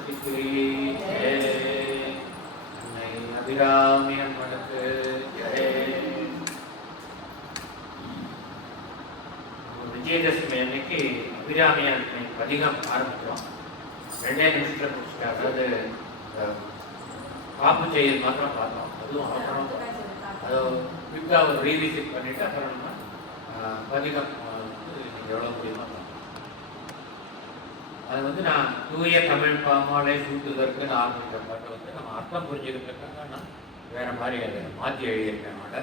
சக்திக்கு ஜெய். அன்னை அபிராமி அம்மனுக்கு ஜெய். விஜயதசமி அன்னைக்கு அபிராமி அன்னை பதிகம் ஆரம்பிக்கிறோம். 2 நிமிஷத்தில் முடிச்சுட்டு, அதாவது காப்பு செய்யல் மாத்திரம் பார்த்தோம். அதுவும் அப்புறம் அதை குயிக்காக ஒரு ரீவிசிட் பண்ணிவிட்டு அப்புறம் நம்ம பதிகம் எவ்வளோ முடியுமோ பார்த்தோம். அது நான் தூய தமிழ் பாமாலை சூட்டுதற்குன்னு ஆரம்பிக்கிற பாட்டை நம்ம அர்த்தம் புரிஞ்சுக்கிறதுக்காக நான் வேறு மாதிரி அதை மாற்றி எழுதியிருக்கேன். மாட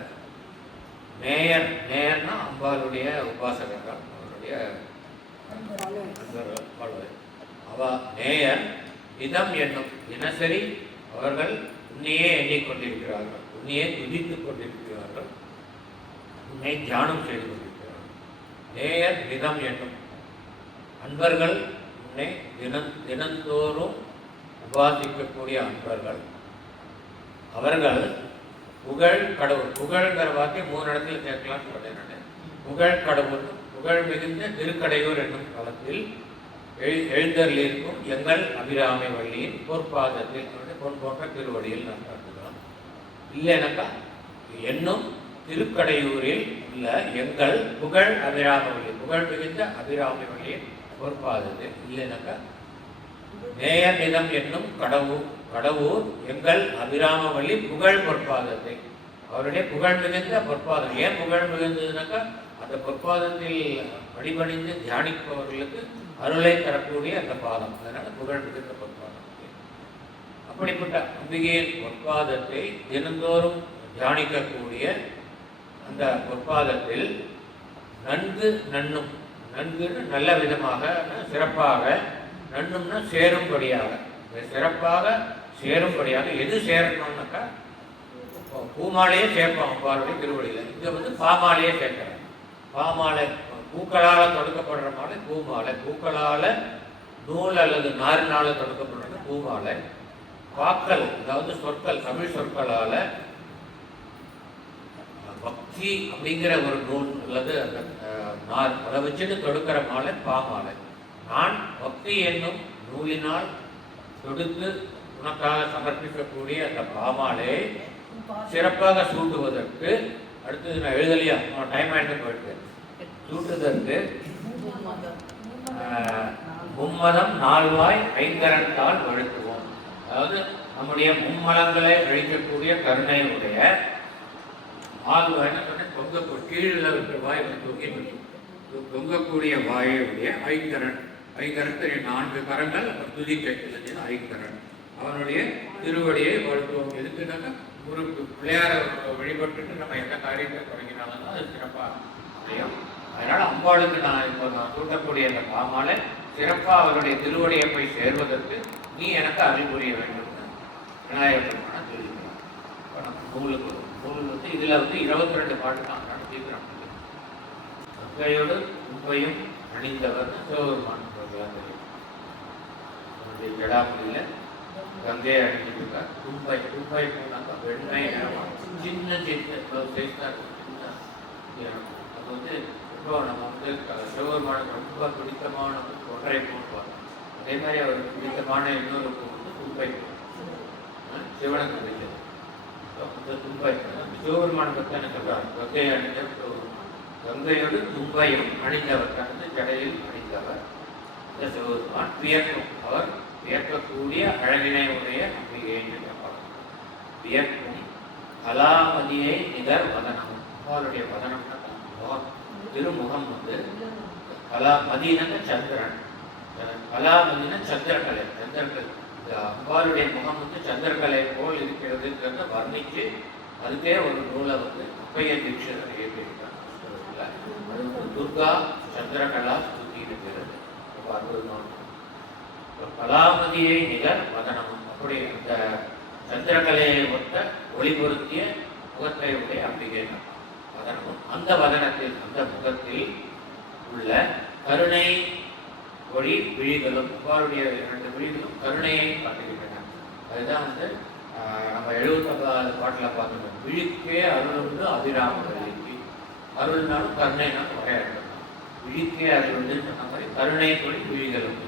நேயர், நேயர்னா அம்பாளுடைய உபாசகர்கள், அவருடைய நண்பர்கள். அவ நேயர் இதம் என்னும் தினசரி அவர்கள் உன்னையே எண்ணிக்கொண்டிருக்கிறார்கள், உன்னையே துதித்துக் கொண்டிருக்கிறார்கள், உன்னை தியானம் செய்து கொண்டிருக்கிறார்கள். நேயர் இதம் என்னும் அன்பர்கள், உன்னை தினந்தோறும் உபாசிக்கக்கூடிய அன்பர்கள். அவர்கள் புகழ் கடவுள், புகழ்கிற வாக்கியம் 3 இடத்துல சேர்க்கலாம்னு சொன்னேன் நான். புகழ் கடவுள், புகழ் மிகுந்த திருக்கடையூர் என்னும் காலத்தில் எழுந்தருளிருக்கும் எங்கள் அபிராமி வள்ளியின் பொற்பாதத்தில் பொன் போன்ற திருவடியில் நாம் பார்த்துக்கலாம். இல்லைனாக்கா என்னும் திருக்கடையூரில் உள்ள எங்கள் புகழ் அபிராமவள்ளி, புகழ் மிகுந்த அபிராமி வள்ளியின் பொற்பாதத்தில். இல்லைனாக்கா நேயர் நிதம் என்னும் கடவுர் எங்கள் அபிராமவள்ளி புகழ் பொற்பாதத்தை, அவருடைய புகழ் மிகுந்த பொற்பாதம். ஏன் புகழ் மிகுந்ததுனாக்கா அந்த பொற்பாதத்தில் வழிபணிந்து தியானிப்பவர்களுக்கு அருளை தரக்கூடிய அந்த பாதம், அதனால புகழ் மிகுந்த பொற்பாதம். அப்படிப்பட்ட அம்பிகையின் பொற்பாதத்தை தினந்தோறும் தியானிக்கக்கூடிய அந்த பொற்பாதத்தில் நன்கு நன்னும், நன்குன்னு நல்ல விதமாக, சிறப்பாக, நன்னும்னா சேரும்படியாக, சிறப்பாக சேரும்படியாக. எது சேரணும்னாக்கா பூமாலையே சேர்ப்போம் அம்பாளுடைய திருவடியில். இங்கே பாமாலையே சேர்க்கிறாங்க. பாமாலை பூக்களால் தொடுக்கப்படுற மாலை பூமாலை, பூக்களால் நூல் அல்லது நாரினால் தொடுக்கப்படுறது பூமாலை. பாக்கள், அதாவது சொற்கள், தமிழ் சொற்களால் பக்தி அப்படிங்கிற ஒரு நூல் அல்லது அந்த நார், அதை வச்சுட்டு தொடுக்கிற மாலை பாமாலை. நான் பக்தி என்னும் நூலினால் தொடுத்து உனக்காக சமர்ப்பிக்கக்கூடிய அந்த பாமாலையை சிறப்பாக சூட்டுவதற்கு, அடுத்தது நான் எழுதலையா, டைம் ஆகிட்டு போயிட்டு, சூட்டுவதற்கு மும்மதம் 4வாய் 5 வழுத்துவோம். அதாவது நம்முடைய மும்மலங்களை அழிக்கக்கூடிய கருணையுடைய 4 வாய்னா சொன்ன தொங்க கீழில் இருக்கிற வாய் தொங்கி தொங்கக்கூடிய வாயுடைய 5 4 கரங்கள், அப்புறம் துதிக்கை 5 அவனுடைய திருவடியை வழுத்துவோம். எதுக்குனாக்கா ஒரு பிள்ளையார வழிபட்டு நம்ம எந்த காரியத்தை தொடங்கினாலும் தான் அது சிறப்பாக முடியும். அதனால அம்பாளுக்கு நான் சூட்டக்கூடிய அந்த பாமாலை சிறப்பாக அவருடைய திருவடியை போய் சேர்வதற்கு நீ எனக்கு அருள் புரிய வேண்டும் விநாயகர் பெருமான சொல்லிக்கிறோம். இப்போ நம்ம நூல் இதில் 22 பாட்டு தான் சீக்கிரம். கங்கையோடு கும்பையும் அணிந்தவர் சிவபெருமான் தெரியும். அவருடைய ஜடாமுடியில் கங்கையை அணிஞ்சிருக்கார். கும்பை போனாக்கா வெண்மை சின்ன சைஸ்தான் இருக்கும். அது இப்போ நம்ம சிவபெருமானுக்கு ரொம்ப பிடித்தமான ஒன்றை போடுவார். அதே மாதிரி அவருக்கு பிடித்தமான இன்னொரு பூ கும்பை பூ, சிவனுக்கு பிடித்தது. தும்பை சிவபெருமான பக்தனை சொல்றார். கங்கையை அணிந்த கங்கையோடு தும்பையும் அணிந்தவர், தனது ஜடையில் அணிந்தவர் இந்த சிவபெருமான். வியக்கும், அவர் வியக்கக்கூடிய அழகினை உடைய அம்பிகை என்று வியக்கும் கலாமதியை நிகர் வதனம். அவருடைய வதனம்னா திருமுகம் கலாமதினாக்க சந்திரன், கலாமதினா சந்திரகலை, சந்திரகலை. அம்பாளுடைய முகம் சந்திரகலை போல் இருக்கிறதுங்கிறத வர்ணித்து அதுக்கே ஒரு நூலை அப்பைய தீட்சிதர் எழுதியிருக்காங்க. அது துர்கா சந்திரகலா ஸ்துதி இருக்கிறது. ரொம்ப அற்புதமான கலாமதியை நிகர் வதனமும். அப்படி அந்த சந்திரகலையை ஒத்த ஒளி பொருத்திய முகத்தை உடைய அம்பிகை வதனமும். அந்த வதனத்தில், அந்த முகத்தில் உள்ள கருணை ஒளி விழிகளும், அவ்வாறுடைய 2 விழிகளும் கருணையை காட்டுகின்றன. அதுதான் நம்ம 79வது பாட்டில் பார்த்துக்கணும். விழிக்கே அருள் அபிராம வள்ளிக்கு. அருள்னாலும் கருணைனாலும் ஒரே அர்த்தம். விழிக்கே அருள் சொன்ன மாதிரி கருணை ஒளி விழிகளும்.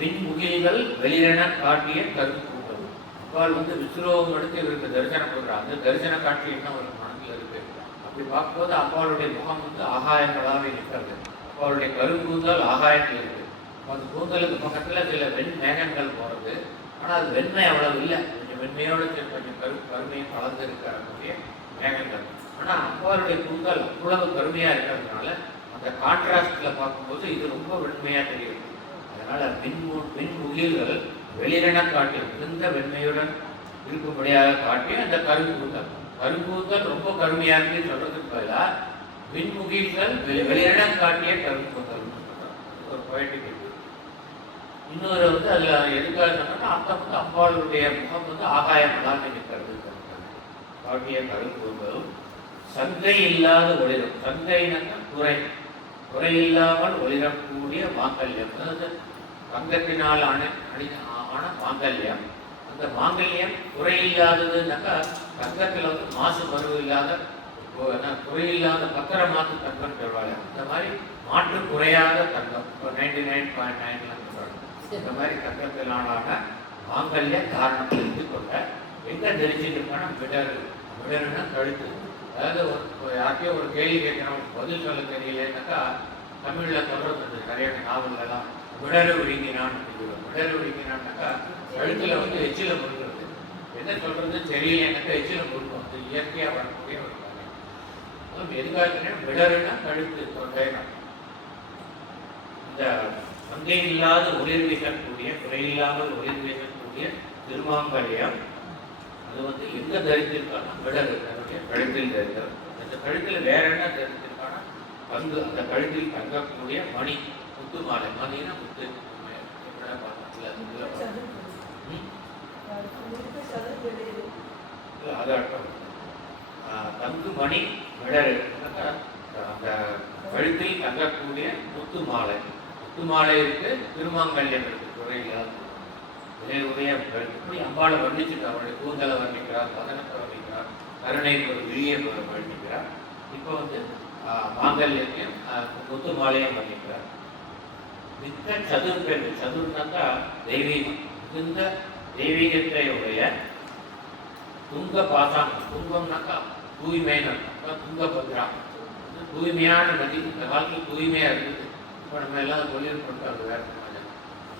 விண்முகில்கள் வெளியென காட்டிய கரும்பூக்கள். அப்பால் விஸ்வரூபம் எடுத்து இவருக்கு தரிசனம் கொடுக்குறாங்க. அந்த தரிசன காட்சி என்ன ஒரு மனதில் இருக்கு. அப்படி பார்க்கும்போது அப்பாளுடைய முகம் ஆகாயங்களாகவே நிற்கிறது. அப்பாளுடைய கரும்பூந்தல் ஆகாயத்தில் இருக்கு. அந்த கூந்தலுக்கு பக்கத்தில் சில வெண் மேகங்கள் போகிறது. ஆனால் அது வெண்மை அவ்வளவு இல்லை, கொஞ்சம் வெண்மையோடு கொஞ்சம் கருமையும் கலந்து இருக்கக்கூடிய மேகங்கள். ஆனால் அப்பாளுடைய கூந்தல் அவ்வளவு கருமையாக இருக்கிறதுனால அந்த கான்ட்ராஸ்டில் பார்க்கும்போது இது ரொம்ப வெண்மையாக தெரியுது. அதனால விண்முகில்கள் வெளிரென காட்டி மிகுந்த வெண்மையுடன் இருக்கும்படியாக காட்டி அந்த கருங்கூந்தல் ரொம்ப கருமையாக இருக்கு சொல்றதுக்கு பதிலாக விண்முகில்கள் வெளிரென காட்டிய கருங்கூந்தல் ஒரு பொயட்டிக். இன்னொரு அதுல எதுக்காக சொன்னா அர்த்தம் அம்பாளுடைய முகம் ஆகாயமெல்லாம் நிற்கிறது காட்டிய கருங்கூந்தலும் சங்கை இல்லாத ஒளிரும். சங்கைன்னா குறையில்லாமல் ஒளிரக்கூடிய மாங்கல்யம், அதாவது தங்கத்தினால் ஆன மாங்கல்யம். அந்த மாங்கல்யம் குறையில்லாததுனாக்கா தங்கத்தில் மாசு மருவு இல்லாத குறையில்லாத பத்திர மாற்று தங்கம் சொல்வாங்க. இந்த மாதிரி மாற்று குறையாத தங்கம் 99.9 சொல்றாங்க. இந்த மாதிரி தங்கத்தினாலான மாங்கல்ய காரணத்தில் இருந்து கொண்ட எங்க தெரிஞ்சுக்கிட்டான மிடருன்னா கழுத்து. அதாவது யார்கிட்டயோ ஒரு கேள்வி கேட்கணும், பதில் சொல்ல தெரியலன்னாக்கா தமிழில் சொல்றது நிறைய நாவல்லாம் விடரு விழுங்கினான்னு சொல்லுவோம். விடரு விழுங்கினான்னாக்கா கழுத்தில் எச்சில முழுகிறது. என்ன சொல்றது தெரியலன்னாக்கா எச்சில முழுக்கும். அது இயற்கையாக வரக்கூடிய ஒரு காரியம். எதுக்காக விடருன்னா கழுத்து தொண்டைனா. இந்த சங்கை இல்லாத ஒளிர் வீசக்கூடிய குறையில்லாமல் ஒளிர் வீசக்கூடிய திருமாங்கல்யம் அது எங்க தரித்திருக்கானா விடரு தன்னுடைய கழுத்தில் தரித்தல். அந்த கழுத்தில் வேற என்ன தரித்திருக்கானா பங்கு. அந்த கழுத்தில் தங்கக்கூடிய மணி முத்து மாலை. மணினா முத்து அது அர்த்தம். தங்கு மணி விடரு அந்த கழுத்தில் தங்கக்கூடிய முத்து மாலை. முத்து மாலை இருக்கு, திருமாங்கல்யம் இருக்கு. குறையில்லாத இப்படி அம்பாளை வர்ணிச்சுட்டு அவருடைய கூந்தலை வர்ணிக்கிறார், வதனத்தை வர்ணிக்கிறார், கருணைக்கு ஒரு விழியை வர்ணிக்கிறார். இப்போ மாங்கல்யத்தையும் முத்து மாலையும் வர்ணிக்கிறார். மிக்க சதுர்பெண். சதுர்னாக்கா தெய்வீகம், மிகுந்த தெய்வீகத்தை உடைய துங்க பாசாங்கம். துங்கம்னாக்கா தூய்மைன்னு அர்த்தம். துங்கபத்ரா தூய்மையான நதி. இந்த காலத்தில் தூய்மையா இருக்குது. இப்போ நம்ம எல்லாம் தொழில்நுட்பம் அது வேற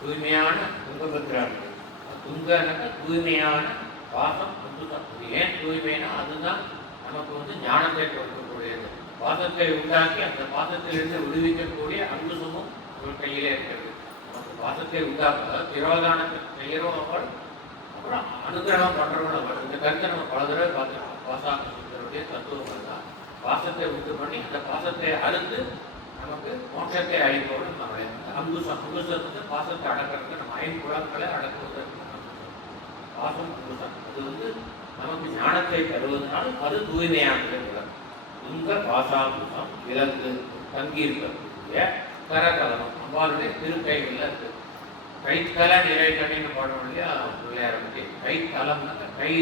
தூய்மையான துங்கபத்ரா இருக்குது. துங்கனாக்கா தூய்மையான பாசம் அமுதம். அது ஏன் தூய்மைனா அதுதான் நமக்கு ஞானத்தை கொடுக்கக்கூடியது. பாசத்தை உண்டாக்கி அந்த பாசத்திலிருந்து விடுவிக்கக்கூடிய அங்குசமும் ஒரு கையிலே இருக்கிறது. நமக்கு பாசத்தை உண்டாக்க திரோதானத்தை செய்யறோம் அவள், அப்புறம் அனுகிரகம் பண்றவங்க அவள். இந்த கருத்தை நம்ம பல தடவை பார்த்துருக்கோம். பாசாங்களுடைய தத்துவங்கள் தான் பாசத்தை உண்டு பண்ணி அந்த பாசத்தை அறுத்து நமக்கு மோட்சத்தை அளிப்பவர்கள் நம்மளே. அங்குசம் அங்குசத்துக்கு பாசத்தை அடக்கிறது, நம்ம ஐம்புலன்களை அடக்குவதற்கு பாசம் அங்குசம். அது நமக்கு ஞானத்தை தருவதனால் அது தூய்மையானது. துங்க பாசாங்குசம் விலங்கு தங்கியிருக்கக்கூடிய கரகலனம். அம்பாளுடைய திருக்கைகளில் இருக்கு. கைத்தல நிறைக்கணின்னு பாடணும் இல்லையா பிள்ளையார பற்றி. கைத்தலம்னா கை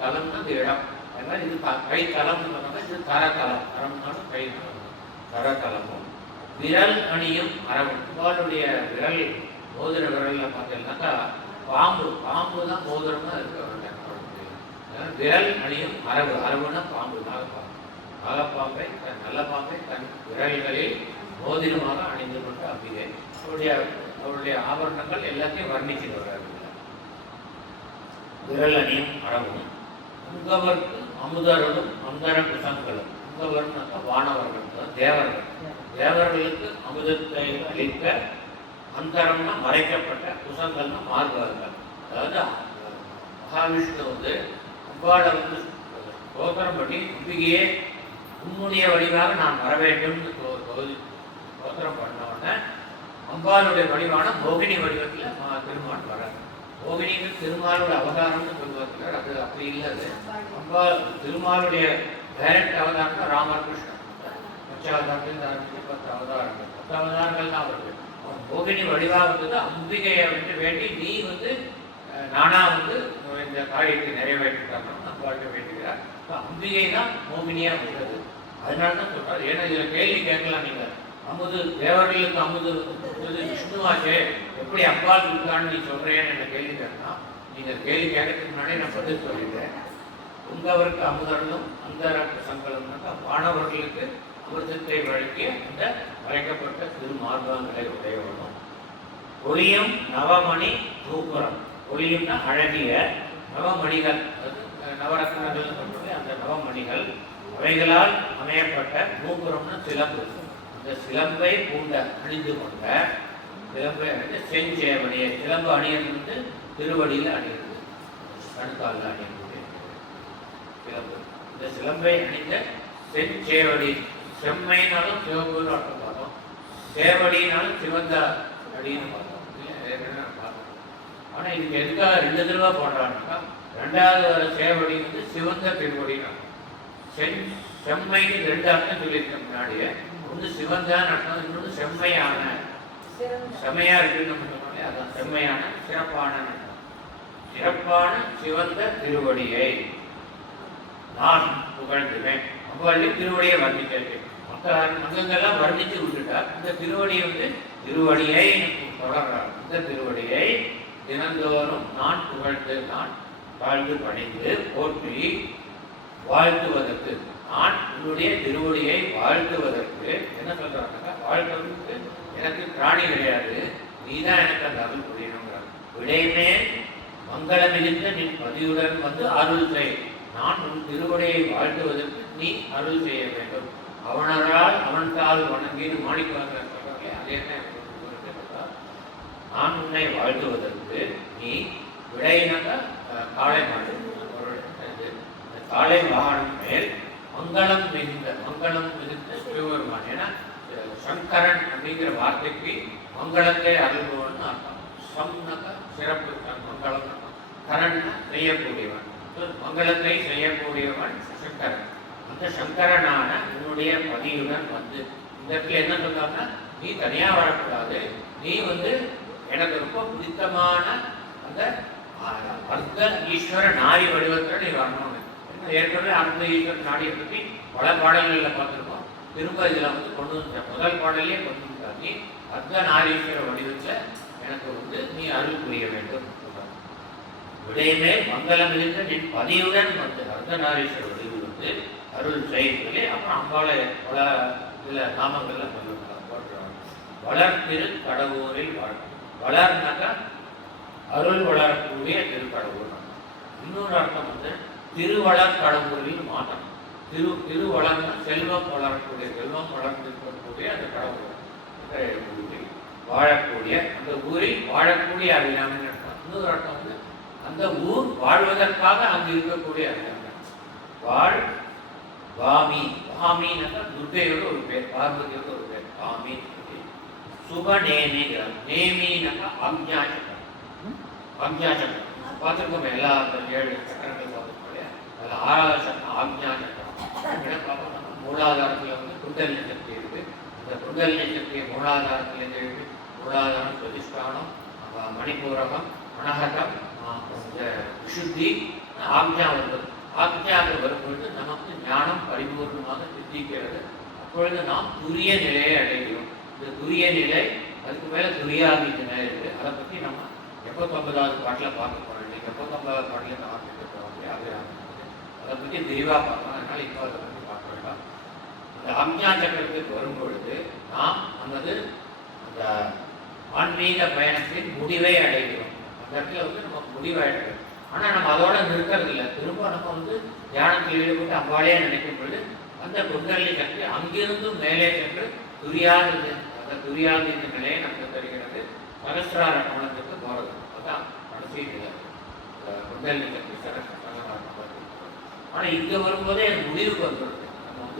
தலம்னா இந்த இடம். அது மாதிரி இது கைத்தலம்னு சொன்னாங்க. இது கரகலம். கரம்னாலும் கை கரகலமும் விரல் அணியும் அரவம். அம்பாளுடைய விரல் மோதிர விரல்ல பார்த்தீங்கன்னாக்கா பாம்பு. பாம்பு தான் மோதிரமா இருக்க. விரல் அணியும் அரவு. அரவுனா பாம்பு, நாகப்பாம்பு. நாகப்பாம்பை நல்ல பாம்பை தன் விரல்களில் மோதிரமாக அணிந்து கொண்ட அம்பிகை. அவருடைய ஆபரணங்கள் எல்லாத்தையும் வர்ணிச்சுட்டு வர்றாரு. விரல் அணியும் அரவும் உங்கவர்க்கு அமுதர்களும் அந்தர குசங்களும். உங்கவர்னாக்கா வானவர்கள், தேவர்கள். தேவர்களுக்கு அமுதத்தை அளிக்க, அந்தரம்னா மறைக்கப்பட்ட, குசங்கள்னா மார்பகங்கள். அதாவது மகாவிஷ்ணு அம்பாளை ஸ்தோத்திரம் பண்ணி அம்பிகையே உன்னுடைய வடிவாக நான் வர வேண்டும்னு ஸ்தோத்திரம் பண்ண அம்பாளுடைய வடிவான மோகினி வடிவத்தில் திருமால் வர. மோகினிக்கு திருமாலோட அவதாரம்னு சொல்லுவாங்க. அது அப்படி இல்லை. அது அம்பாள் திருமாலுடைய டைரக்ட் அவதாரம் ராமர் கிருஷ்ணன். 10 அவதாரங்கள் 10 அவதாரங்கள் தான் அவர்கள். மோகினி வடிவாக அம்பிகையை வேண்டி நீ நானா இந்த காரியத்தை நிறைவேற்றிட்டாங்க அம்பாள்கிட்ட வேண்டுகிறார். அம்பிகை தான் மோகினியா உள்ளது. அதனால தான் சொல்றாரு. ஏன்னா இதுல கேள்வி கேட்கலாம் நீங்க. அமுது தேவர்களுக்கு அமுது விஷ்ணுவாச்சே எப்படி அப்பால் இருக்கான்னு நீ சொல்றேன்னு என்ன கேள்வி கேட்டா, நீங்க கேள்வி கேட்கறதுக்கு முன்னாடி நான் பதில் சொல்லிட்டேன். உங்கவருக்கு அமுதர்களும் அந்த சங்கலம் மாணவர்களுக்கு அமிர்தத்தை வழங்கிய அந்த மறைக்கப்பட்ட திரு மார்க்கங்களை உடையவனும் ஒளியும் நவமணி நூபுரம். ஒளியும்னா அழகிய நவமணிகள், நவரத்னங்கள் சொல்றது அந்த நவமணிகள், அவைகளால் அமையப்பட்ட நூபுரம்னு சிலம்பு. அந்த சிலம்பை பூண்ட அணிந்து கொண்ட சிலம்பை அணிந்து செஞ்சேவடியை, சிலம்பு அணியது திருவடியில் அணியிறது, கணுக்காலில் அணியக்கூடிய சிலம்பு. இந்த சிலம்பை அணிந்த செஞ்சேவடி, செம்மைனாலும் சிவப்புன்னு அர்த்தம் பார்த்தோம், சேவடினாலும் சிவந்த அடின்னு பார்த்தோம். ஆனா இதுக்கு எதுக்காக 2 தடவை போடுறாங்கன்னா, 2வது வர சேவடி சிவந்த திருவடின்னு செம்மைன்னு 2 அர்த்தம் சொல்லியிருக்கேன் முன்னாடியே. ஒன்று சிவந்தான்னு அர்த்தம், இன்னொன்று செம்மையான, செம்மையா இருக்குன்னு நம்ம சொன்னோம். அதான் செம்மையான சிறப்பான அர்த்தம். சிறப்பான சிவந்த திருவடியை நான் புகழ்ந்துவேன். அவ்வளவு திருவடியை வர்ணிச்சிருக்கேன். அங்கெல்லாம் வர்ணிச்சு விட்டுட்டார். இந்த திருவடியை திருவடியை தொடர்றார். இந்த திருவடியை தினந்தோறும் நான் புகழ்ந்து, நான் வாழ்ந்து பணிந்து போற்றி வாழ்த்துவதற்கு, நான் உன்னுடைய திருவடியை வாழ்த்துவதற்கு என்ன சொல்றாங்க, வாழ்த்துவதற்கு எனக்கு பிராணி கிடையாது, நீதான் எனக்கு அந்த அருள் புரியணுங்கிறார். விடைமே மங்களம் மிகுந்த நின் பதியுடன் அருள் செய். நான் உன் திருவடியை வாழ்த்துவதற்கு நீ அருள் செய்ய வேண்டும். அவனரால் அவன்கால் வணங்கின்னு மாணிக்கவாசகர் சொல்றாங்க. அதே என்ன, நான் உன்னை வாழ்த்துவதற்கு நீ விடையினாக காளை மாடு, காளை வாகனம் மேல் மங்களம் மிகுந்த சிவபெருமான். ஏன்னா சங்கரன் அப்படிங்கிற வார்த்தைக்கு மங்களத்தை அருள்பவன் அர்த்தம். சம்னாக்க சிறப்பு, மங்களம், கரன்னா செய்யக்கூடியவன், மங்களத்தை செய்யக்கூடியவன் சங்கரன். அந்த சங்கரனான உன்னுடைய பதியுடன் இந்த இடத்துல என்ன சொல்றாங்கன்னா, நீ தனியா வாழக்கூடாது, நீ எனக்கு ரொம்ப பிடித்தமான அந்த அர்த்த ஈஸ்வர நாடி வடிவத்தில் நீ வரணும். ஏற்கனவே அர்த்த ஈஸ்வர நாடியை பற்றி பல பாடல்களில் பார்த்துருக்கோம். திரும்ப இதில் கொண்டு வந்த முதல் பாடலே கொண்டு வந்தார். நீ அர்த்த நாரீஸ்வர வடிவத்தில் எனக்கு நீ அருள் புரிய வேண்டும். விடையுமே மங்களம் மிகுந்த நின் பதியுடன் அர்த்த நாரீஸ்வர வடிவில் அருள் செய்து அப்புறம் அம்பாளை பல இதில் நாமங்கள்ல போட்டுருவாங்க. வளர்த்திரு கடவுரில் வாழ்க்கை. வளர்னாக்கா அருள் வளரக்கூடிய திருக்கடவுர். இன்னொரு அர்த்தம் திருவளர் கடவுரில் மாற்றம். திருவளர்னா செல்வம் வளரக்கூடிய, செல்வம் வளர்ந்திருக்கக்கூடிய அந்த கடவுள் வாழக்கூடிய, அந்த ஊரில் வாழக்கூடிய அறியாமல் அர்த்தம். இன்னொரு அர்த்தம் அந்த ஊர் வாழ்வதற்காக அங்கு இருக்கக்கூடிய அறியாமல். வாழ் வாமி, வாமினாக்கா துர்கையோட ஒரு பேர், பார்வதியோட ஒரு பேர் வாமி. சுபநேமிங்கிறார். நேமினாக்கா அக்ஞாசக்கரம். அக்ஞாசக்கரம் பார்த்துருக்கோம். எல்லா 7 சக்கரங்கள் பார்த்துருக்கோம் இல்லையா? அதில் 6வது சக்கரம் ஆக்ஞாசக்கரம். மூலாதாரத்தில் குண்டலினி சக்தி இருக்கு. அந்த குண்டலினி சக்தியை மூலாதாரத்திலேருந்து இருக்கு. மூலாதாரம் சுதிஷ்டானம், மணிப்பூரகம், அனகரம், விசுத்தி, ஆக்ஞா வருவது. ஆக்ஞாவில் வரும்பொழுது நமக்கு ஞானம் பரிபூர்ணமாக சித்திக்கிறது. அப்பொழுது நாம் துரிய நிலையை அடைகிறோம். இந்த துரிய நிலை, அதுக்கு மேலே துரியாதீத நிலை இருக்கு. அதை பற்றி நம்ம 79வது பாட்டில் பார்க்க போறோம். இன்னைக்கு 79வது பாட்டில் நம்ம பார்க்க போகிறோம். அதை பற்றி விரிவாக பார்க்கலாம். அதனால இப்போ அதை பற்றி பார்க்க வேண்டாம். அந்த அக்ஞா சக்கரத்துக்கு வரும்பொழுது நாம் அந்த ஆன்மீக பயணத்தின் முடிவை அடைகிறோம். அந்த இடத்துல நம்ம முடிவாயிடுறோம். ஆனால் நம்ம அதோட நிற்கிறது இல்லை. திரும்ப நம்ம தியானத்தில் ஈடுபட்டு அவ்வாறே நினைக்கும் பொழுது அந்த குண்டலினி சக்தி அங்கிருந்து மேலே சென்று துரியாதீத, அந்த துரியாதீத நிலையை நமக்கு தருகிறது. சகஸ்ரார கவனத்துக்கு போகிறது. அதுதான் கடைசி நிலை குண்டலினி சக்தி சகஸ்ரார. ஆனால் இங்கே வரும்போதே அது முடிவுக்கு வந்துடுது. நம்ம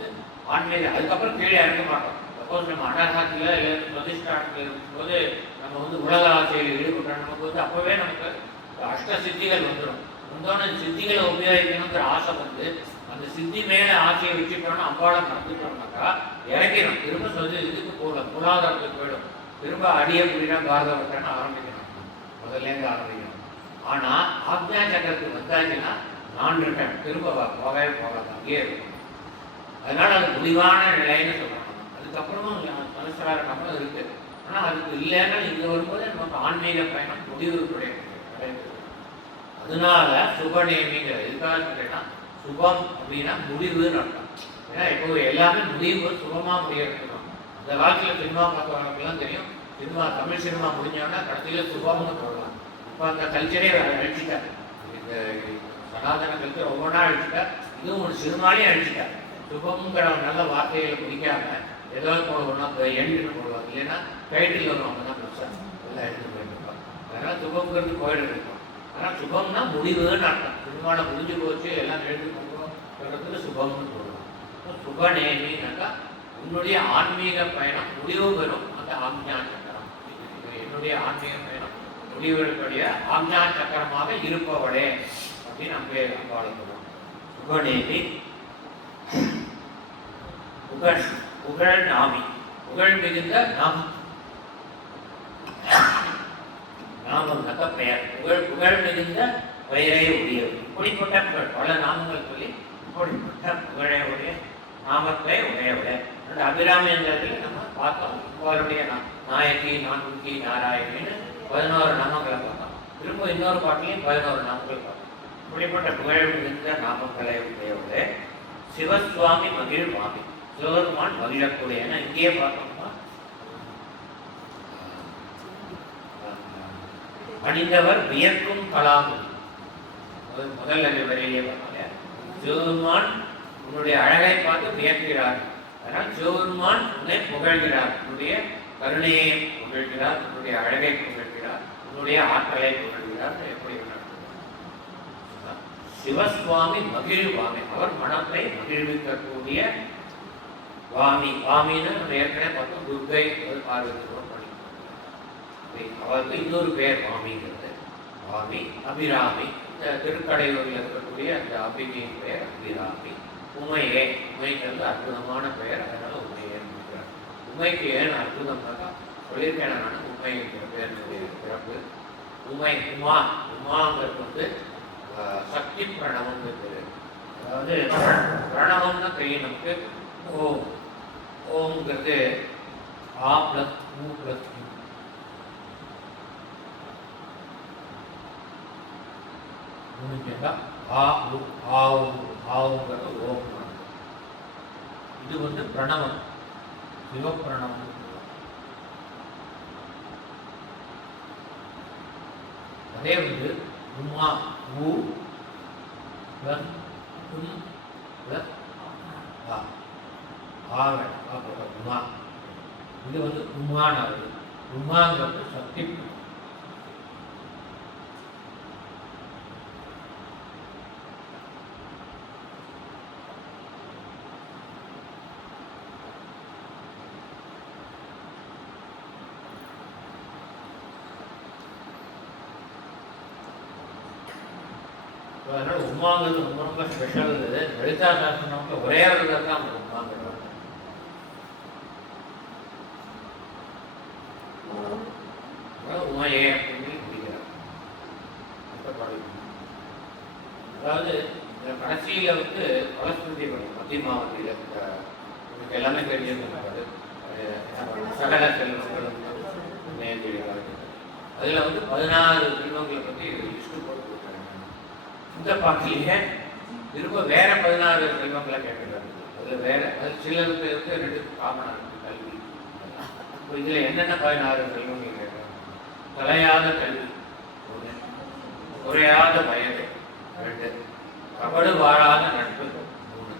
ஆன்மீக அதுக்கப்புறம் கீழே இறங்க மாட்டோம். சப்போஸ் நம்ம அனகாத்தில் இல்லை பிரதிஷ்டானத்தில் இருக்கும்போது நம்ம உலக ஆசையில் ஈடுபட்டோம். நமக்கு அப்போவே நமக்கு அஷ்ட சித்திகள் வந்துடும். வந்தோடனே சித்திகளை உபயோகிக்கணுங்கிற ஆசை அந்த சித்தி மேலே ஆசையை வச்சுட்டோம்னா அம்பாளை மறந்துட்டோம்னாக்கா இறங்கிடும். திரும்ப இதுக்கு போகலாம், மூலாதாரத்துக்கு போயிடும். திரும்ப அடிய புரியா பாகவட்டன்னு ஆரம்பிக்கணும், முதல்லேருந்து ஆரம்பிக்கணும். ஆனால் ஆக்ஞா சக்கரத்துக்கு வந்தாச்சுன்னா நான் இருக்கேன், திரும்ப போகவே போகாது, அங்கேயே இருக்கும். அதனால அது முடிவான நிலைன்னு சொல்லணும். அதுக்கப்புறமும் சகஸ்ரார கமலம் இருக்கு. ஆனால் அதுக்கு இல்லைன்னா இங்கே வரும்போது நமக்கு ஆன்மீக பயணம் முடிவு கிடையாது. அதனால சுபநேமிங்கிற எதுக்காக சொல்றேன்னா சுபம் அப்படின்னா முடிவுன்னு அர்த்தம். ஏன்னா இப்போ எல்லாமே முடிவு சுபமாக முடியணும். அந்த காலத்தில் சினிமா பார்த்தவங்களுக்குலாம் தெரியும், சினிமா தமிழ் சினிமா முடிஞ்சோன்னா கடைசியில் சுபம்னு போடலாம். இப்போ அந்த கல்ச்சரே அழிச்சிட்டாங்க. இந்த சனாதன கல்ச்சர் ஒவ்வொன்றா அழிச்சிட்டா, இதுவும் ஒரு சினிமாலேயும் அழிச்சிட்டா. சுபம்ங்கிற நல்ல வார்த்தைகளை பிடிக்காம ஏதோ போடுவோம்னா எண்ணிட்டு போடுவாங்க, இல்லைன்னா டைட்டில் வருவாங்க தான் பிரச்சனை எல்லாம் எடுத்து போயிருப்பாங்க. அதனால் சுபம்ங்கிறது கோயில் இருக்கும். ஆனால் சுபம்னா முடிவுன்னு அர்த்தம். சினிமாவில் முடிஞ்சு போச்சு எல்லாம் எழுதி போடுறதுக்கு சுபம்னு சொல்லுவாங்க. சுபநேமின்னாக்கா உன்னுடைய ஆன்மீக பயணம் முடிவு பெறும் அந்த ஆக்ஞா சக்கரம். என்னுடைய ஆன்மீக பயணம் முடிவுடைய ஆக்ஞா சக்கரமாக இருப்பவளே அப்படின்னு அங்கே அம்பாளை சொல்லுவோம். சுபநேமி புகழ் புகழ் நாமி, புகழ் மிகுந்த நாமம். நாமம்னாக்க பெயர். புகழ் புகழ் மிகுந்த பெயரை உடையது. இப்படிப்பட்ட புகழ் பல நாமங்கள் சொல்லி இப்படிப்பட்ட புகழை உடைய நாமத்தை உடையவளே. அந்த அபிராமி என்றதில் நம்ம பார்த்தோம். அவருடைய நாயகி நான்முகி நாராயணின்னு 11 நாமங்களை பார்த்தோம். திரும்ப இன்னொரு பாட்டிலையும் 11 நாமங்கள் பார்த்தோம். இப்படிப்பட்ட புகழ் மிகுந்த நாமங்களை உடையவளே. சிவசுவாமி மகிழ்வாமி, சிவபெருமான் மகிழக்கூடிய. ஏன்னா இங்கேயே பார்த்தோம்னா அணிந்தவர் வியக்கும் கலாமுடி. முதல் வரையிலேயே பார்த்தாங்க சிவபெருமான் உன்னுடைய அழகை பார்த்து வியக்கிறார். அதனால் சிவபெருமான் உன்னை புகழ்கிறார், உன்னுடைய கருணையை புகழ்கிறார், உன்னுடைய அழகை புகழ்கிறார், உன்னுடைய ஆற்றலை புகழ்கிறார். எப்படி சிவசுவாமி மகிழ்வாமி, அவர் மனத்தை மகிழ்விக்கக்கூடிய வாமி. வாமின்னு நம்ம ஏற்கனவே பார்த்தோம், துர்கை பார்வதி படிக்கும். அவருக்கு இன்னொரு பெயர் வாமிங்கிறது. வாமி அபிராமி. இந்த திருக்கடையூரில் இருக்கக்கூடிய அந்த அபிகையின் பெயர் அபிராமி. உமையே, உமைங்கிறது அற்புதமான பெயர், அதனால உமையே இருக்கிறார். உமைக்கு ஏன் அற்புதம்னாக்கா சொல்லியிருக்கேன் நான், உமைங்கிற பேருடைய பிறப்பு. உமை உமா, உமாங்கிறது வந்து சக்தி பிரணவம்னு பேர். அதாவது பிரணவம்னா தெரியும் நமக்கு. ஓம், ஓம்ங்கிறது ஆ பிளஸ் ஊ பிளஸ் ஆவுங்கிறது ஓம். இது வந்து பிரணவம், சிவப்பிரணவம். அதே வந்து உமா, ஊ பிளஸ் உம் பிளஸ் உமா. இது வந்து உமான் ஆகுது. உமாங்கிறது சக்தி. அதனால உமாங்கிறது ரொம்ப ரொம்ப ஸ்பெஷல். லலிதா சாஸ்திரம் ஒரே ஒரு தான் உமாங்கிறது. உமையே அப்படின்னு பிடிக்கிறார். அதாவது கடைசியில் வந்து பலஸ்ருதி மத்தியமாவதியில் உங்களுக்கு எல்லாமே தெரிஞ்சிருக்காரு. சகல செல்வங்கள் அதில் வந்து 16 செல்வங்களை பற்றி லிஸ்ட்டு போட்டு கொடுக்குறாங்க. இந்த பாட்டிலேயே திரும்ப வேற 16 செல்வங்களை கேட்டுக்கிறாங்க. அதில் வேற அது சிலருக்கு வந்து 2 காமனாக இருக்குது, கல்வி. இப்போ இதில் என்னென்ன 16 செல்வங்கள் கேட்குறாங்க? தலையாத கல்வி 1, குறையாத வயது 2, கபடு வாழாத நட்பு 3,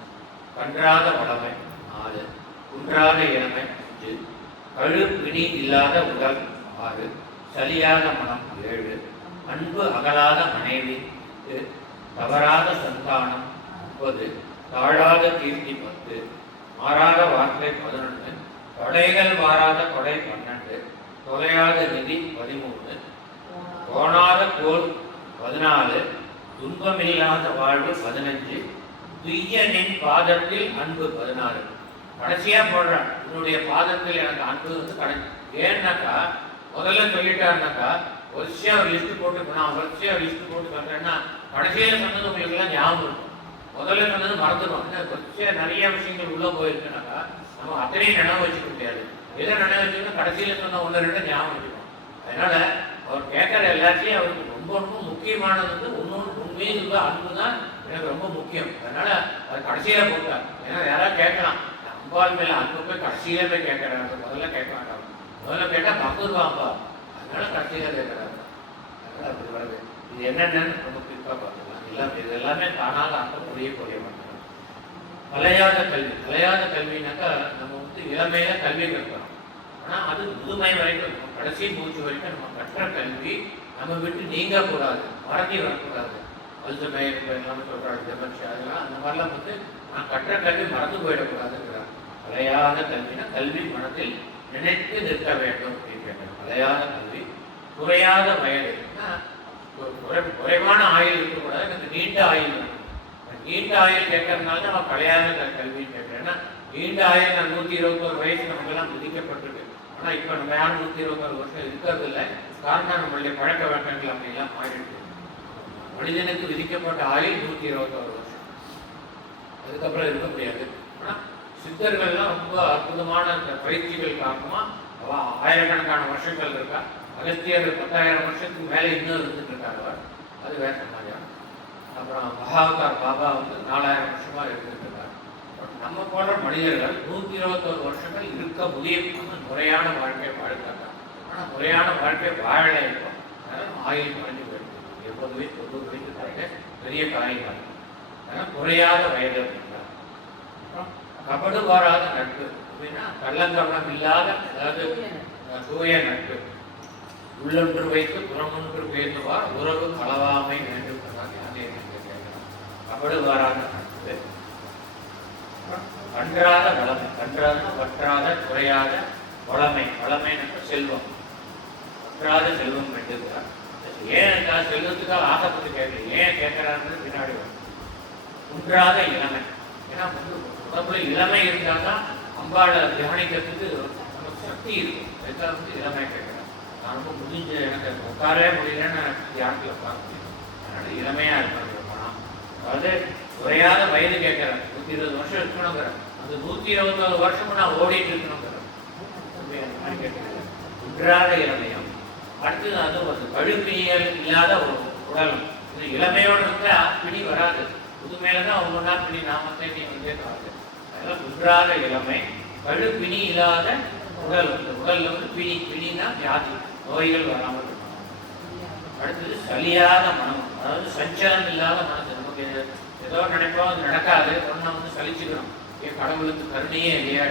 கன்றாத வளமை 4, குன்றாத இளமை 5, கழு பிணி இல்லாத உடல் 6, சலியாத மனம் 7, அன்பு அகலாத மனைவி 8, தவறாத சந்தானம் 30, தாழாத கீர்த்தி 10, மாறாத வார்த்தை 11, கொடைகள் மாறாத கொடை 12, தொலையாத நிதி 13, கோணாத கோல் 14, துன்பமில்லாத வாழ்வு 15, துய்யனின் பாதத்தில் அன்பு 16. கடைசியா போடுறான், உன்னுடைய பாதத்தில் எனக்கு அன்பு வந்து ஏன்னாக்கா முதல்ல சொல்லிட்டாருனாக்கா வரிசையா ஒரு லிஸ்ட் போட்டு நான் வரிசையா லிஸ்ட் போட்டு சொல்றேன்னா கடைசியில சொன்னது உங்களுக்கு எல்லாம் ஞாபகம் இருக்கும். முதல்ல சொன்னது மறந்துடும். வரிசையா நிறைய விஷயங்கள் உள்ள போயிருக்குனாக்கா நம்ம அத்தனையும் நினைவு வச்சுக்க முடியாது. எதை நினைவு வச்சுக்கணும், கடைசியில் சொன்ன ஒன்று ரெண்டு ஞாபகம் வச்சுக்கணும். அதனால அவர் கேட்குற எல்லாத்தையும் அவருக்கு ரொம்ப ரொம்ப முக்கியமானது வந்து ஒன்று உண்மையில் உள்ள அன்பு தான் எனக்கு ரொம்ப முக்கியம். அதனால அது கடைசியில் போட்டார். ஏன்னா யாராவது கேட்கலாம், அம்பாள் மேலே அன்பு போய் கடைசியில போய் கேட்குறாங்க, முதல்ல கேட்க மாட்டாங்க. முதல்ல கேட்டால் பங்குருவா அம்பா, அதனால கடைசியில் கேட்குறாங்க. அதனால அப்படி வருது. இது என்னென்னு ரொம்ப குறிப்பாக பார்த்துக்கலாம். இது எல்லாமே தானாக அர்த்தம் புரியக்கூடிய மாட்டாங்க. கலையாத கல்வி. கலையாத கல்வினாக்கா நம்ம வந்து இளமையில கல்வி கற்கிறோம். ஆனால் அது முதுமை வரைக்கும் கடைசி மூச்சு வரைக்கும் நம்ம கற்ற கல்வி நம்ம விட்டு நீங்க கூடாது, மறந்து வரக்கூடாது. அல்சைமர் எல்லாமே சொல்றாங்க, டெமென்ஷியா, அதெல்லாம் அந்த மாதிரிலாம் வந்து நான் கற்ற கல்வி மறந்து போயிடக்கூடாதுங்கிறார். கலையாத கல்வினா கல்வி மனத்தில் நினைத்து நிற்க வேண்டும் அப்படின்னு கேட்டார். கலையாத கல்வி. குறையாத வயது, குறைவான ஆயுள் இருக்கக்கூடாது, எனக்கு நீண்ட ஆயுள் வேணும். நீண்ட ஆயுள் கேட்கறதுனால தான் அவன் கலையாத கல்வின்னு கேட்குறேன். ஏன்னா நீண்ட ஆயுள் நான் 121 வயசு நமக்கெல்லாம் விதிக்கப்பட்டிருக்கு. ஆனால் இப்போ நம்ம யாரும் 121 வருஷம் இருக்கிறது இல்லை. காரணம் நம்மளுடைய பழக்க வழக்கங்கள் அப்படிலாம் மாறிடுது. மனிதனுக்கு விதிக்கப்பட்ட ஆயுள் 121 வருஷம், அதுக்கப்புறம் இருக்க முடியாது. ஆனால் சித்தர்கள்லாம் ரொம்ப அற்புதமான பயிற்சிகள் காரணமா அவள் ஆயிரக்கணக்கான வருஷங்கள் இருக்கா. அகஸ்தியர் 10,000 வருஷத்துக்கு மேலே இன்னும் இருந்துட்டு இருக்காரு அவர், அது வேற சமாஜம். அப்புறம் மகாவதார் பாபா வந்து 4000 வருஷமா இருந்துட்டு இருக்காரு. நம்ம போன்ற மனிதர்கள் 121 வருஷங்கள் இருக்க முடியும். முறையான வாழ்க்கை வாழ்க்காங்க. ஆனால் முறையான வாழ்க்கை வாழலை இருக்கும். அதனால் ஆயுள் குறைஞ்சு போயிடுது. எப்போதுமே 90 வயசு தரங்க பெரிய காரியங்கள். அதனால் குறையாத வயது அப்படின்றார். அப்புறம் கபடு வாராத நட்பு அப்படின்னா கள்ளங்கவனம் இல்லாத, அதாவது தூய நட்பு. உள்ளொன்று வைத்து புறமொன்று பேசுவார், உறவு களவாமை வேண்டும். கபடு வாராத நட்பு. கன்றாத வளமை. கன்றாத வற்றாத குறையாத வளமை. வளமை செல்வம். வற்றாத செல்வம் வேண்டுகிறார். ஏன் செல்வத்துக்காக ஆசைப்பட்டு கேட்கல, ஏன் கேட்கிறாருன்னு பின்னாடி வரும். குன்றாத இளமை. ஏன்னா உடம்புல இளமை இருந்தால் தான் அம்பாளை தியானிக்கிறதுக்கு நமக்கு சக்தி இருக்கும். அதுக்காக வந்து இளமை கேட்கிறேன். நான் ரொம்ப முடிஞ்ச எனக்கு உட்காரவே முடியலன்னு தியானத்தில் பார்க்க முடியும். அதனால இளமையா இருக்கணும். அதாவது குறையாத வயது கேட்கிறேன். 120 வருஷம் இருக்கணுங்கிற, அந்த 121 வருஷமும் நான் ஓடிட்டு இருக்கணுங்கிற குன்றாத இளமையும். அடுத்தது அது ஒரு கழுப்பினியல் இல்லாத ஒரு உடலும். இது இளமையோடு இருந்தா பிடி வராது, புதுமையில தான் ஒவ்வொன்றா பிடி நாமத்தை நீ வந்தே காது. அதெல்லாம் குன்றாத இளமை, கழுப்பினி இல்லாத உடல். இந்த உடல்ல வந்து பிணினா வியாதி, நோய்கள் வராமல் இருக்கணும். அடுத்தது சலியாத மனம், அதாவது சஞ்சலம் இல்லாத மனசு. நமக்கு ஏதோ நினைப்போம், அது நடக்காது, ஒன்று வந்து சலிச்சுக்கணும். ஏன் கடவுளுக்கு கருணையே இல்லையா?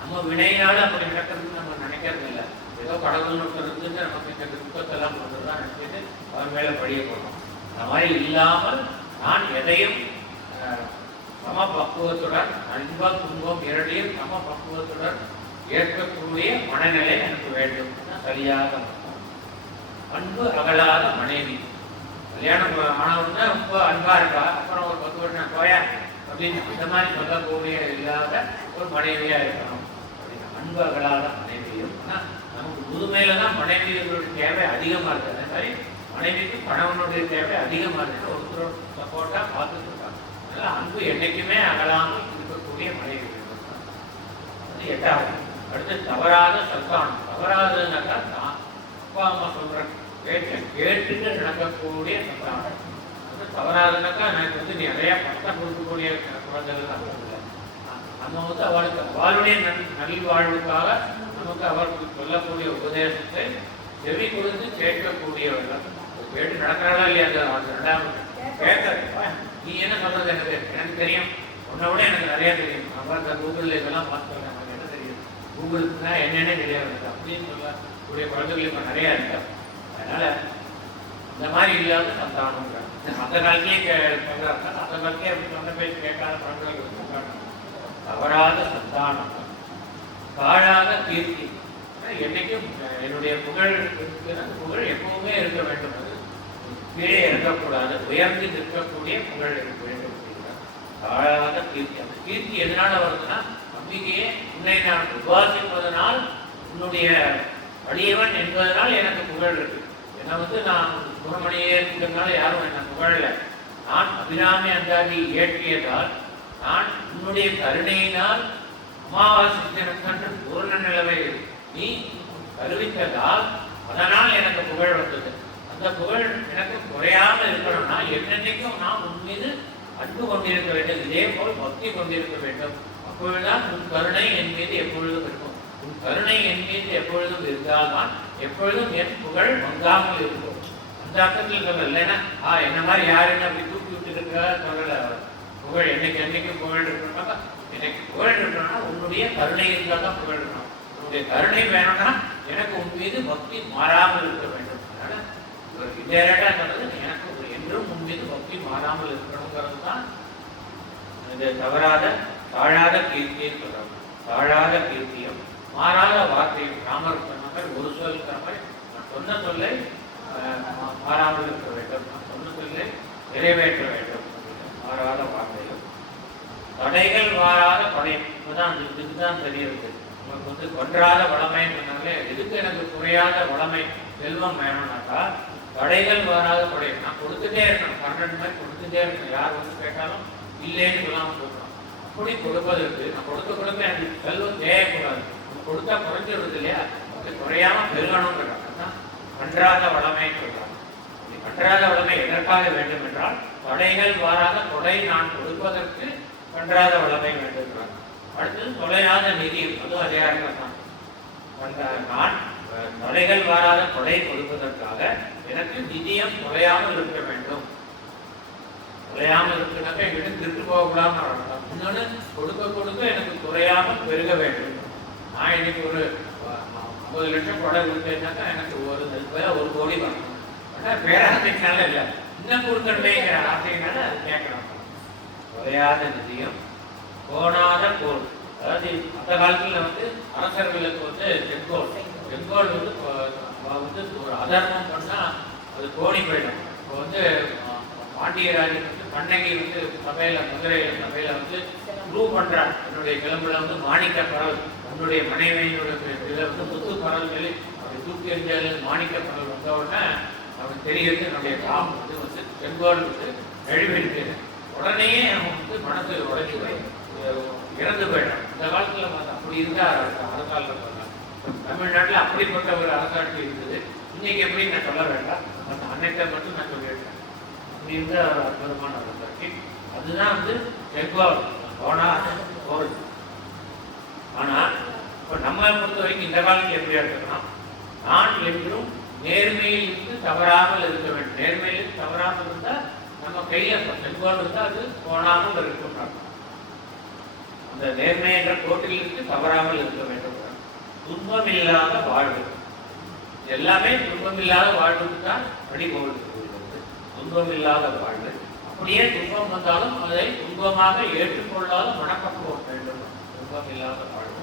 நம்ம வினையினால அப்படி நடக்கிறதுன்னு நம்ம நினைக்கிறது இல்லை. ஏதோ கடவுள் இருந்து நமக்கு இந்த துக்கத்தெல்லாம் கொண்டுதான் நினைச்சிட்டு அவர் மேலே படிய போகணும். அந்த மாதிரி இல்லாமல் நான் எதையும் சம பக்குவத்துடன், அன்பா துன்பம் இரண்டையும் சம பக்குவத்துடன் ஏற்கக்கூடிய மனநிலை எனக்கு வேண்டும். சரியாக அன்பு அகலாத மனைவி. கல்யாணம் ஆனவுடனே ரொம்ப அன்பா இருக்கா, அப்புறம் ஒரு 10 வருஷம் போயா அப்படின்னு இந்த மாதிரி சொல்லக்கூடிய இல்லாத ஒரு மனைவியா இருக்கணும். அப்படின்னு அன்பு அகலாத மனைவியும். ஆனால் நமக்கு முதுமையில தான் மனைவிகளுடைய தேவை அதிகமா இருக்கு. அதே மாதிரி மனைவிக்கு கணவனுடைய தேவை அதிகமா இருக்கு. ஒருத்தரோட சப்போர்ட்டா பார்த்துட்டு இருக்காங்க. அதனால அன்பு என்னைக்குமே அகலாமல் இருக்கக்கூடிய மனைவி வேண்டும். அது 8வது. அடுத்து தவறாத சத்தானம். தவறாததுனாக்கா தான் அப்பா அம்மா சொல்ற பேச்சை கேட்டுட்டு நடக்கக்கூடிய சத்தானம். அது தவறாதுனாக்கா எனக்கு வந்து நிறைய கஷ்டம் கொடுக்கக்கூடிய குழந்தைகள் அர்த்தம் இல்லை. நம்ம வந்து அவளுக்கு அவளுடைய நல்வாழ்வுக்காக நமக்கு அவருக்கு சொல்லக்கூடிய உபதேசத்தை செவி கொடுத்து கேட்கக்கூடியவர்கள். கேட்டு நடக்கிறாளா இல்லையா? அந்த 2வது கேட்க, நீ என்ன சொல்றது எனக்கு தெரியும், உன்னை விட எனக்கு நிறைய தெரியும். நம்ம கூகுளில் இதெல்லாம் பார்த்து நமக்கு என்ன தெரியும், கூகுளுக்குன்னா என்னென்ன தெரியாது அப்படின்னு சொல்லக்கூடிய குழந்தைகள் இப்போ நிறையா இருக்கு. அதனால இந்த மாதிரி இல்லாத சந்தானம் அந்த காலத்திலேயே சொல்றாங்க. அந்த காலத்திலே அப்படி சொன்ன பேச்சு கேட்காத குழந்தைகள் தவறாத சந்தானம். காழாத கீர்த்தி. என்னைக்கும் என்னுடைய புகழ் புகழ் எப்பவுமே இருக்க வேண்டும். அது கீழே இருக்கக்கூடாது, உயர்ந்து நிற்கக்கூடிய புகழ் இருக்க வேண்டும். காழாத கீர்த்தி. அந்த கீர்த்தி எதனால வருதுன்னா, அம்பிகையே உன்னை நான் உபாசிப்பதனால், உன்னுடைய அடியவன் என்பதனால் எனக்கு புகழ் இருக்கு. என்னை வந்து நான் சுப்பிரமணியே இருக்கிறதுனால யாரும் என்னை புகழல. நான் அபிராமி அந்தாதி இயற்றியதால், நான் உன்னுடைய கருணையினால் அமாவாசை தினத்தன்று பூர்ண நிலவை நீ கருவித்ததால் அதனால் எனக்கு புகழ் வந்தது. அந்த புகழ் எனக்கு குறையாமல் இருக்கணும்னா என்னென்னைக்கும் நான் உன் மீது அன்பு கொண்டிருக்க வேண்டும், இதே போல் பக்தி கொண்டிருக்க வேண்டும். அப்பொழுதுதான் உன் கருணை என் மீது எப்பொழுதும் இருக்கும். உன் கருணை என் மீது எப்பொழுதும் இருந்தால்தான் எப்பொழுதும் என் புகழ் மங்காமல் இருக்கும். அந்த அர்த்தத்தில் சொல்ல இல்லைன்னா என்ன மாதிரி யாருன்னு அப்படி தூக்கி விட்டு இருக்க சொல்லல. புகழ் என்னைக்கும் புகழ் இருக்கணும்னா, எனக்கு புகழ் இருக்கணும்னா உன்னுடைய கருணை இருந்தால் தான் புகழ் இருக்கணும். உன்னுடைய கருணை வேணும்னா எனக்கு உன் மீது பக்தி மாறாமல் இருக்க வேண்டும். அதனால இன்டைரக்டா சொல்றது எனக்கு என்றும் உன் மீது பக்தி மாறாமல் இருக்கணுங்கிறது தான் இது. தவறாத தாழாத கீர்த்தின்னு சொல்றாங்க. தாழாத கீர்த்தியும் மாறாத வார்த்தையும் ராமர் சொன்ன மாதிரி ஒரு சொல்லுங்கிற மாதிரி நான் சொன்ன சொல்லை மாறாமல் இருக்க வேண்டும், நான் சொன்ன சொல்லை நிறைவேற்ற வேண்டும். மாறாத வார்த்தையும் தடைகள் மாறாத படை. இப்பதான் இதுதான் தெரியுது. நமக்கு வந்து கொன்றாத வளமைன்னு சொன்னாலே எதுக்கு எனக்கு குறையாத வளமை செல்வம் வேணும்னாக்கா தடைகள் மாறாத படை. நான் கொடுத்துட்டே இருக்கணும், கர்ணன் மாதிரி கொடுத்துட்டே இருக்கணும். யார் வந்து கேட்டாலும் இல்லைன்னு சொல்லாமல் கொடுக்கணும். அப்படி கொடுப்பதற்கு நான் கொடுக்க எனக்கு செல்வம் தேவைக்கூடாது. கொடுத்தா குறைஞ்சிருது இல்லையா, அது குறையாம பெருகணும்ங்கிறாங்க. கன்றாத வளமைன்னு சொல்றாங்க. கன்றாத வளமை எதற்காக வேண்டும் என்றால் தடைகள் வாராத கொடை நான் கொடுப்பதற்கு கன்றாத வளமை வேண்டும். அடுத்தது தொலையாத நிதி, அதுவும் அதே தான். நான் தடைகள் வாராத கொடை கொடுப்பதற்காக எனக்கு நிதியம் தொலையாமல் இருக்க வேண்டும். குறையாமல் இருக்குனாக்கா எங்கிட்ட திருட்டு போகக்கூடாதுன்னு அர்த்தம். இன்னொன்று கொடுக்க எனக்கு குறையாமல் பெருக வேண்டும். நான் இன்னைக்கு ஒரு 50 லட்சம் கொடை கொடுத்தேன்னாக்கா எனக்கு ஒரு கோடி வரணும். ஆனால் பேராசைனால இல்லை, இன்னும் கொடுக்கணுமேங்கிற ஆசைனால அது கேட்கணும். குறையாத நிதியம் கோணாத கோல். அதாவது அந்த காலத்தில் வந்து அரசர்களுக்கு வந்து செங்கோல் வந்து ஒரு அதர்மம் பண்ணால் அது கோணி போயிடும். இப்போ வந்து பாண்டியராஜன் வந்து கண்ணகி வந்து சபையில் மதுரை சபையில் வந்து ப்ரூவ் பண்ணுறான். என்னுடைய கிளம்புல வந்து மாணிக்க பரவல், என்னுடைய மனைவியினுடைய இதில் வந்து முத்து பரவல் சொல்லி அப்படி தூக்கி எறிஞ்சால மாணிக்க பரவல் வந்த உடனே அவனுக்கு தெரிகிறது என்னுடைய காம் வந்து செங்கோல் வந்து நழுவிருக்கு. உடனேயே அவன் வந்து மனசு உடைச்சி இறந்து போயிட்டான். இந்த காலத்தில் அப்படி இருந்தால் அரசாங்கம் பண்ணலாம். தமிழ்நாட்டில் அப்படிப்பட்ட ஒரு அரசாட்சி இருந்தது. இன்னைக்கு எப்படி நான் சொல்ல வேண்டாம், அந்த அன்னைத்தை மட்டும் நான் சொல்லியிருக்கேன். அப்படி இருந்த அற்புதமான அரசாட்சி அதுதான் வந்து செங்கோல் கோணாத கோல். ஆனால் இப்போ நம்ம பொறுத்த வரைக்கும் இந்த காலத்தில் எப்படி எடுத்துக்கணும், நான் என்றும் நேர்மையில் இருந்து தவறாமல் இருக்க வேண்டும். நேர்மையில் தவறாமல் இருந்தால் நம்ம கையில் செங்கோல் இருந்தால் அது கோணாமல் இருக்கும். அந்த நேர்மை என்ற கோட்டில் இருந்து தவறாமல் இருக்க வேண்டும். துன்பமில்லாத வாழ்வு, எல்லாமே துன்பமில்லாத வாழ்வுக்கு தான் அடிபோடுகிறது. துன்பமில்லாத வாழ்வு, அப்படியே துன்பம் வந்தாலும் அதை துன்பமாக ஏற்றுக்கொள்ளாத மனப்பக்குவம் வேண்டும். துன்பமில்லாத வாழ்வு.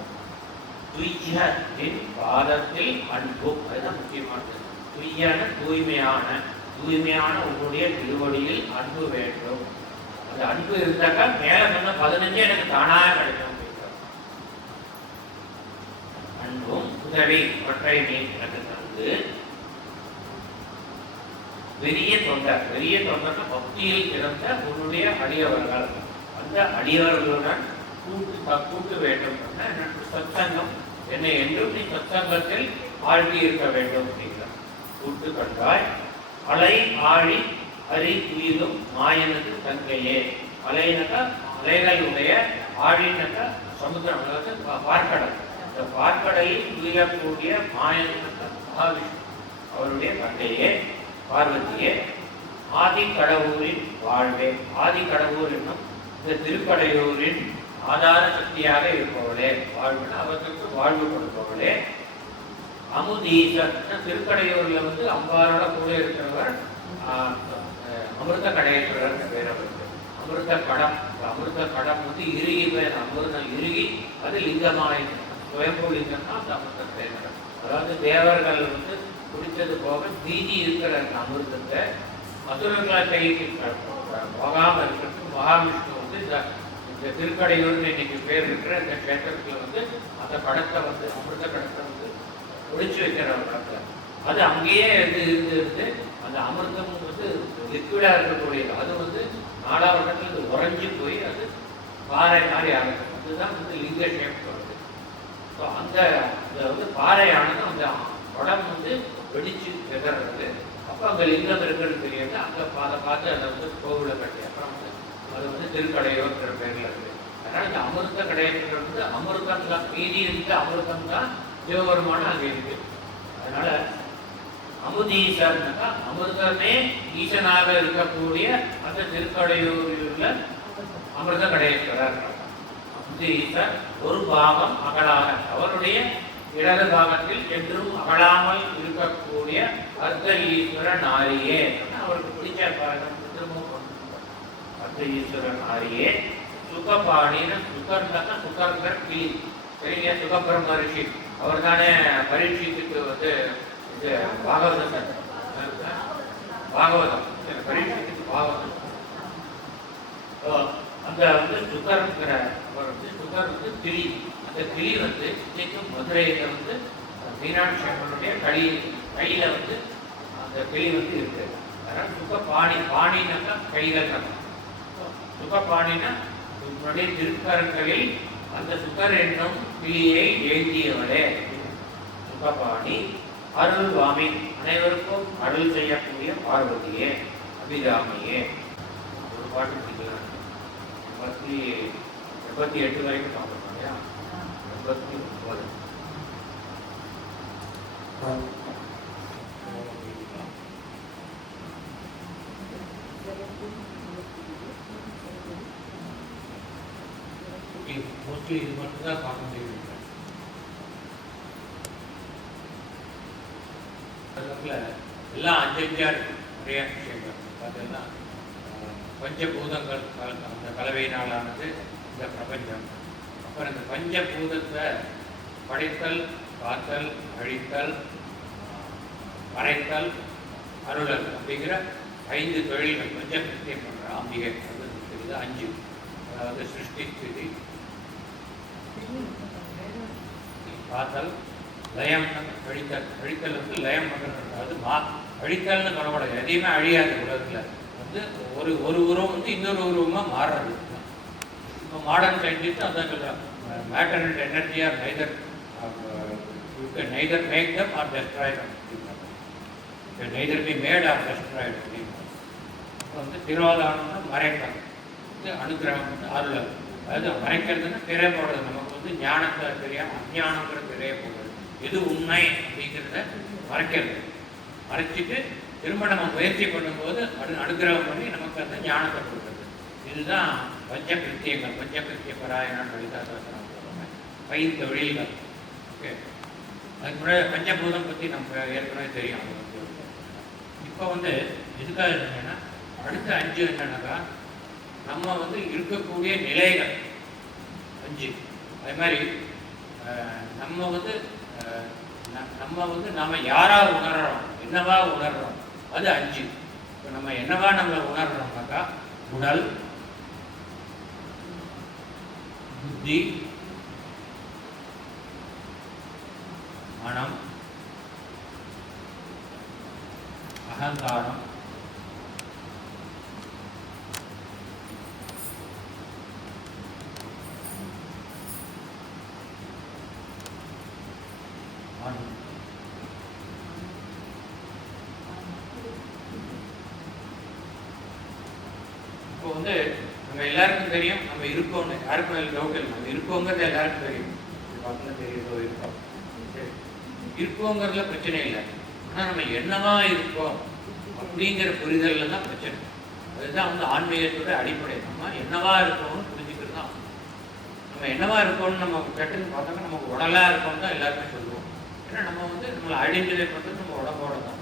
துய்யின் பாதத்தில் அன்பு, அதுதான் முக்கியமானது. தூய்மையான உங்களுடைய திருவடியில் அன்பு வேண்டும். அந்த அன்பு இருந்தாக்கா மேல சொன்ன 15 எனக்கு தானாக கிடைக்கும். அன்பும் உதவி ஒற்றை நீ எனக்கு தந்து பெரிய தொண்டர்னா பக்தியில் பிறந்த உன்னுடைய அடியவர்கள், அந்த அடியவர்களுடன் கூட்டு வேண்டும். சத்சங்கம், என்னை என்றும் நீ சத்சங்கத்தில் ஆழ்த்தி இருக்க வேண்டும் அப்படிங்கிறார். கூட்டு கண்டாய் அலை ஆழி அரி துயிலும் மாயனுக்கு தங்கையே. அலைனக்கா அலைகளுடைய, ஆழினக்கா சமுத்திரம், பார்க்கடல். இந்த பார்க்கடலில் துயிலக்கூடிய மாயனுக்கு மகாவிஷ்ணு, அவருடைய தங்கையே பார்வதியே. ஆதி கடவுரின் வாழ்வே, ஆதி கடவுர் என்னும் இந்த திருக்கடையூரின் ஆதார சக்தியாக இருப்பவளே, வாழ்வுன்னு அவர்களுக்கு வாழ்வு கொடுப்பவளே. அமுதீசர், திருக்கடையூரில் வந்து அம்பாரோட கூட இருக்கிறவர் அமிர்த கடையேஸ்வரர் பேர் அவருக்கு. அமிர்த கடம் வந்து இறுகி, அமிர்தம் இறுகி அது லிங்கமாய் சுயம்பு லிங்கம்னா அந்த அமிர்த கடையேஸ்வரர். அதாவது தேவர்கள் வந்து குடித்தது போக மீதி இருக்கிற அந்த அமிர்தத்தை அசுரர்களை கைக்கு போகாமல் இருக்கிறது மகாவிஷ்ணு வந்து இந்த திருக்கடையூர்னு இன்னைக்கு பேர் இருக்கிற இந்த கேத்திரத்துல வந்து அந்த கடத்தை வந்து அமிர்த கடத்தை வந்து ஒழிச்சு வைக்கிறவங்க. அது அங்கேயே இருந்து அந்த அமிர்தம் வந்து லிக்விடா இருக்கக்கூடியது. அது வந்து 4ஆம் இடத்துல இது உறைஞ்சி போய் அது பாறை மாதிரி ஆகும். அது அதுதான் வந்து லிங்க ஷேப் வருது. ஸோ அந்த வந்து பாறையானது அந்த உடம்பு வந்து வெடிச்சு எதறது. அப்போ அங்கே லிங்கம் இருக்கிறது தெரியாது. அங்கே அதை பார்த்து அதை வந்து கோவிலை கட்டி அப்புறம் வந்து அது வந்து திருக்கடையோங்கிற பேரில் இருக்குது. அதனால் இந்த அமிர்த கடைங்கிறது வந்து அமிர்தம் தான், மீதி இருக்கு அமிர்தம் தான் சிவபெருமானம் அங்கே இருக்கு. அதனால அமுதீசர்னாக்கா அமிர்தமே ஈசனாக இருக்கக்கூடிய அந்த திருக்கடையூரில் அமிர்த கடையேஸ்வரர். அமுதீசர் ஒரு பாகம் அகலாக, அவருடைய இடது பாகத்தில் என்றும் அகலாமல் இருக்கக்கூடிய அர்த்த ஈஸ்வரன் ஆரியே. அவருக்கு பிடிச்ச அர்த்த ஈஸ்வரன் ஆரியே. சுகபாணின்னு சுகர்னாக்கா சுகர்கர் கிளி பெரிய சுகபிரம்ம ரிஷி அவர் தானே பரீட்சைக்கு வந்து இது பாகவதம் பரீட்சைக்கு பாகவதம். அந்த வந்து சுகர்ங்கிற அவர் வந்து சுகர் வந்து கிளி. அந்த கிளி வந்து இன்னைக்கும் மதுரையில் வந்து மீனாட்சி அம்மனுடைய கையில வந்து அந்த கிளி வந்து இருக்கு. அதனால சுகபாணி, பாணினாக்கா கைகள். சுகபாணினா உன்னுடைய திருக்கரங்களில் அந்த சுகர் என்னும் கிளியை எழுதியவரே சுகபாணி. அருள்வாமி, அனைவருக்கும் அருள் செய்யக்கூடிய பார்வதியே அபிராமியே. ஒரு பாட்டு பிடிக்கலாம். 88 வரைக்கும் சாப்பிடணும் இல்லையா? 89. மோஸ்ட்லி இது மட்டும்தான் பார்க்க முடியும். எல்லாம் அஞ்சஞ்சா இருக்கு. நிறைய விஷயங்கள் பார்த்தீங்கன்னா பஞ்சபூதங்கள் அந்த கலவையினாலானது இந்த பிரபஞ்சம். அப்புறம் இந்த பஞ்சபூதத்தை படைத்தல், காத்தல், அழித்தல், மறைத்தல், அருளல் அப்படிங்கிற 5 தொழில்கள் பஞ்சகிருத்தியம் பண்ணுற அம்பிகை. அது 5. அதாவது சிருஷ்டி, ஸ்திதி, காத்தல், லயம், அழித்தல். அழித்தல் வந்து லயம் பண்ணுறது. அது அழித்தல்னு சொல்லக்கூடாது. எதையுமே அழியாது உலகத்தில். வந்து ஒரு உருவம் வந்து இன்னொரு உருவமாக மாறுறது. இப்போ மாடர்ன் சயின்டிஸ்ட் அதான் சொல்கிறாங்க, matter and energy are neither make them or destroy them. Neither be made or destroyed அப்படின்னு. இப்போ வந்து திருவாதாரம்னா மறைத்தல், வந்து அனுகிரகம் வந்து அருளல். அதாவது மறைக்கிறதுன்னா திரை போடுறது. நமக்கு வந்து ஞானத்தை தெரியாமல் அஞ்ஞானங்கிற திரையை போடுறது. எது உண்மை அப்படிங்கிறத மறைக்கிறது. மறைச்சிட்டு திரும்ப நம்ம முயற்சி பண்ணும்போது அனுகிரகம் பண்ணி நமக்கு அந்த ஞானத்தை கொடுக்குறது. இதுதான் பஞ்சகிருத்தியங்கள். பஞ்சகிருத்திய பராயணம் லலிதாசாசனம் சொல்லுவாங்க. 5 தொழில்கள். ஓகே, அதுக்கு முன்னாடி பஞ்சபூதம் பற்றி நம்ம ஏற்கனவே தெரியும். அது வந்து இப்போ வந்து எதுக்காக என்னன்னா அடுத்த 5 என்னன்னாக்கா நம்ம வந்து இருக்கக்கூடிய நிலைகள் 5. அதே மாதிரி நம்ம வந்து நம்ம யாரா உணர்றோம், என்னவா உணர்றோம், அது 5. இப்போ நம்ம என்னவா நம்மளை உணர்றோம்னாக்கா உடல், புத்தி, மனம், அகங்காரம், இப்போ வந்து நம்ம எல்லாருக்கும் தெரியும் நம்ம இருக்கோம்னு. யாருக்கும் டவுட் இல்லை, நம்ம இருக்கோங்கிறது எல்லாருக்கும் தெரியும். பார்க்கலாம் தெரியுதோ இருக்கோம். இருக்கோங்கிறதுல பிரச்சனை இல்லை. ஆனால் நம்ம என்னவா இருக்கோம் அப்படிங்கிற புரிதல்ல தான் பிரச்சனை. அதுதான் வந்து ஆன்மீகத்தோட அடிப்படை. நம்ம என்னவா இருக்கோம்னு புரிஞ்சுக்கிறது தான். நம்ம என்னவா இருக்கோம்னு நம்ம சட்டுன்னு பார்த்தோம்னா நமக்கு உடலாக இருக்கோம்னு தான் எல்லாருமே சொல்லுவோம். ஏன்னா நம்ம வந்து நம்மளை ஐடென்டிஃபை பண்ணுறது நம்ம உடம்போட தான்.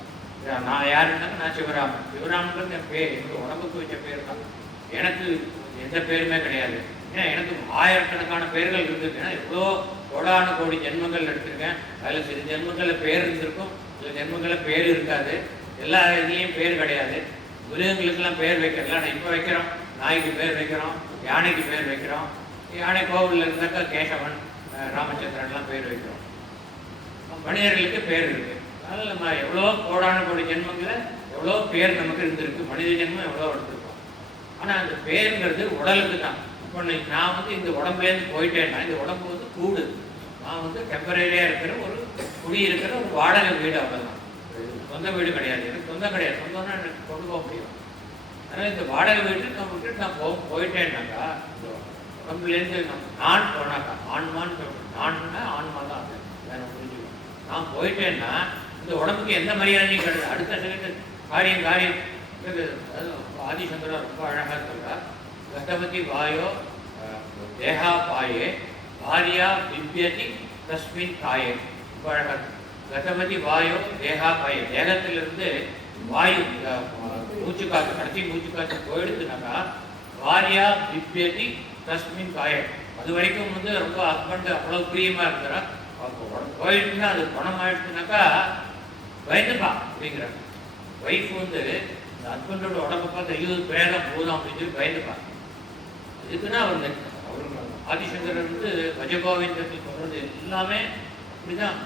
நான் யாருன்னாக்க நான் சிவராமன். சிவராமன்றது என் பேர், என்னோட உடம்புக்கு வச்ச பேர் தான். எனக்கு எந்த பேருமே கிடையாது. ஏன்னா எனக்கு ஆயிரக்கணக்கான பேர்கள் இருக்குது. ஏன்னா எவ்வளோ கோடான கோடி ஜென்மங்கள் எடுத்திருக்கேன். அதில் சில ஜென்மங்களில் பேர் இருந்திருக்கும், சில ஜென்மங்களில் பேர் இருக்காது. எல்லா இதுலேயும் பேர் கிடையாது. மிருகங்களுக்கெல்லாம் பேர் வைக்கிறதுலாம் நான் இப்போ வைக்கிறோம். நாய்க்கு பேர் வைக்கிறோம், யானைக்கு பேர் வைக்கிறோம். யானை கோவிலில் இருந்தாக்கா கேசவன், ராமச்சந்திரன்லாம் பேர் வைக்கிறோம். மனிதர்களுக்கு பேர் இருக்குது. அதனால் நம்ம எவ்வளோ கோடான கோடி ஜென்மங்களில் எவ்வளோ பேர் நமக்கு இருந்திருக்கு. மனித ஜென்மம் எவ்வளோ எடுத்திருக்கோம். ஆனால் அந்த பேருங்கிறது உடலுக்கு தான். இப்போ நான் வந்து இந்த உடம்புலேருந்து போயிட்டேன்னா இந்த உடம்பு வந்து கூடு, நான் வந்து டெம்பரரியாக இருக்கிற ஒரு குடி இருக்கிற ஒரு வாடகை வீடு, அவ்வளோதான். சொந்த வீடு கிடையாது, எனக்கு சொந்தம் கிடையாது. சொந்தம்னா எனக்கு கொண்டு போக முடியும். அதனால் இந்த வாடகை வீட்டு நான் விட்டுட்டு நான் போயிட்டேன்னாக்கா இந்த உடம்புலேருந்து நான் போனாக்கா ஆன்மான்னு சொல்கிறேன். நான்னா ஆன்மா தான், அது வேற புரிஞ்சுக்கணும். நான் போயிட்டேன்னா இந்த உடம்புக்கு எந்த மரியாதையும் கிடையாது. அடுத்த செகண்ட் காரியம் அது ஆதிசங்கரா ரொம்ப அழகாக சொல்கிறார். கதபதி வாயோ தேகா பாயே பாரியா விப்யதி தஸ்மின் காயே. ரொம்ப அழகாக கதபதி வாயோ தேகா பாயே, தேகத்திலிருந்து வாயு மூச்சுக்காற்று கடைசி மூச்சுக்காற்று போயிடுதுனாக்கா பாரியா விப்யதி தஸ்மின் காயே. அது வரைக்கும் வந்து ரொம்ப ஹஸ்பண்ட் அவ்வளோ பிரியமாக இருக்கிறா, போயிடுச்சுன்னா அது பணம் ஆயிடுச்சுனாக்கா பயந்துப்பா அப்படிங்கிறாங்க. ஒய்ஃப் வந்து இந்த ஹஸ்பண்டோட உடம்பை பார்த்து ஐயோ பிரேதம் போதும் அப்படின்னு சொல்லி பயந்துப்பாங்க. இதுக்குன்னா அவர் ஆதிசங்கரர் வந்து பஜகோவிந்தத்தில் சொல்றது எல்லாமே இப்படிதான்,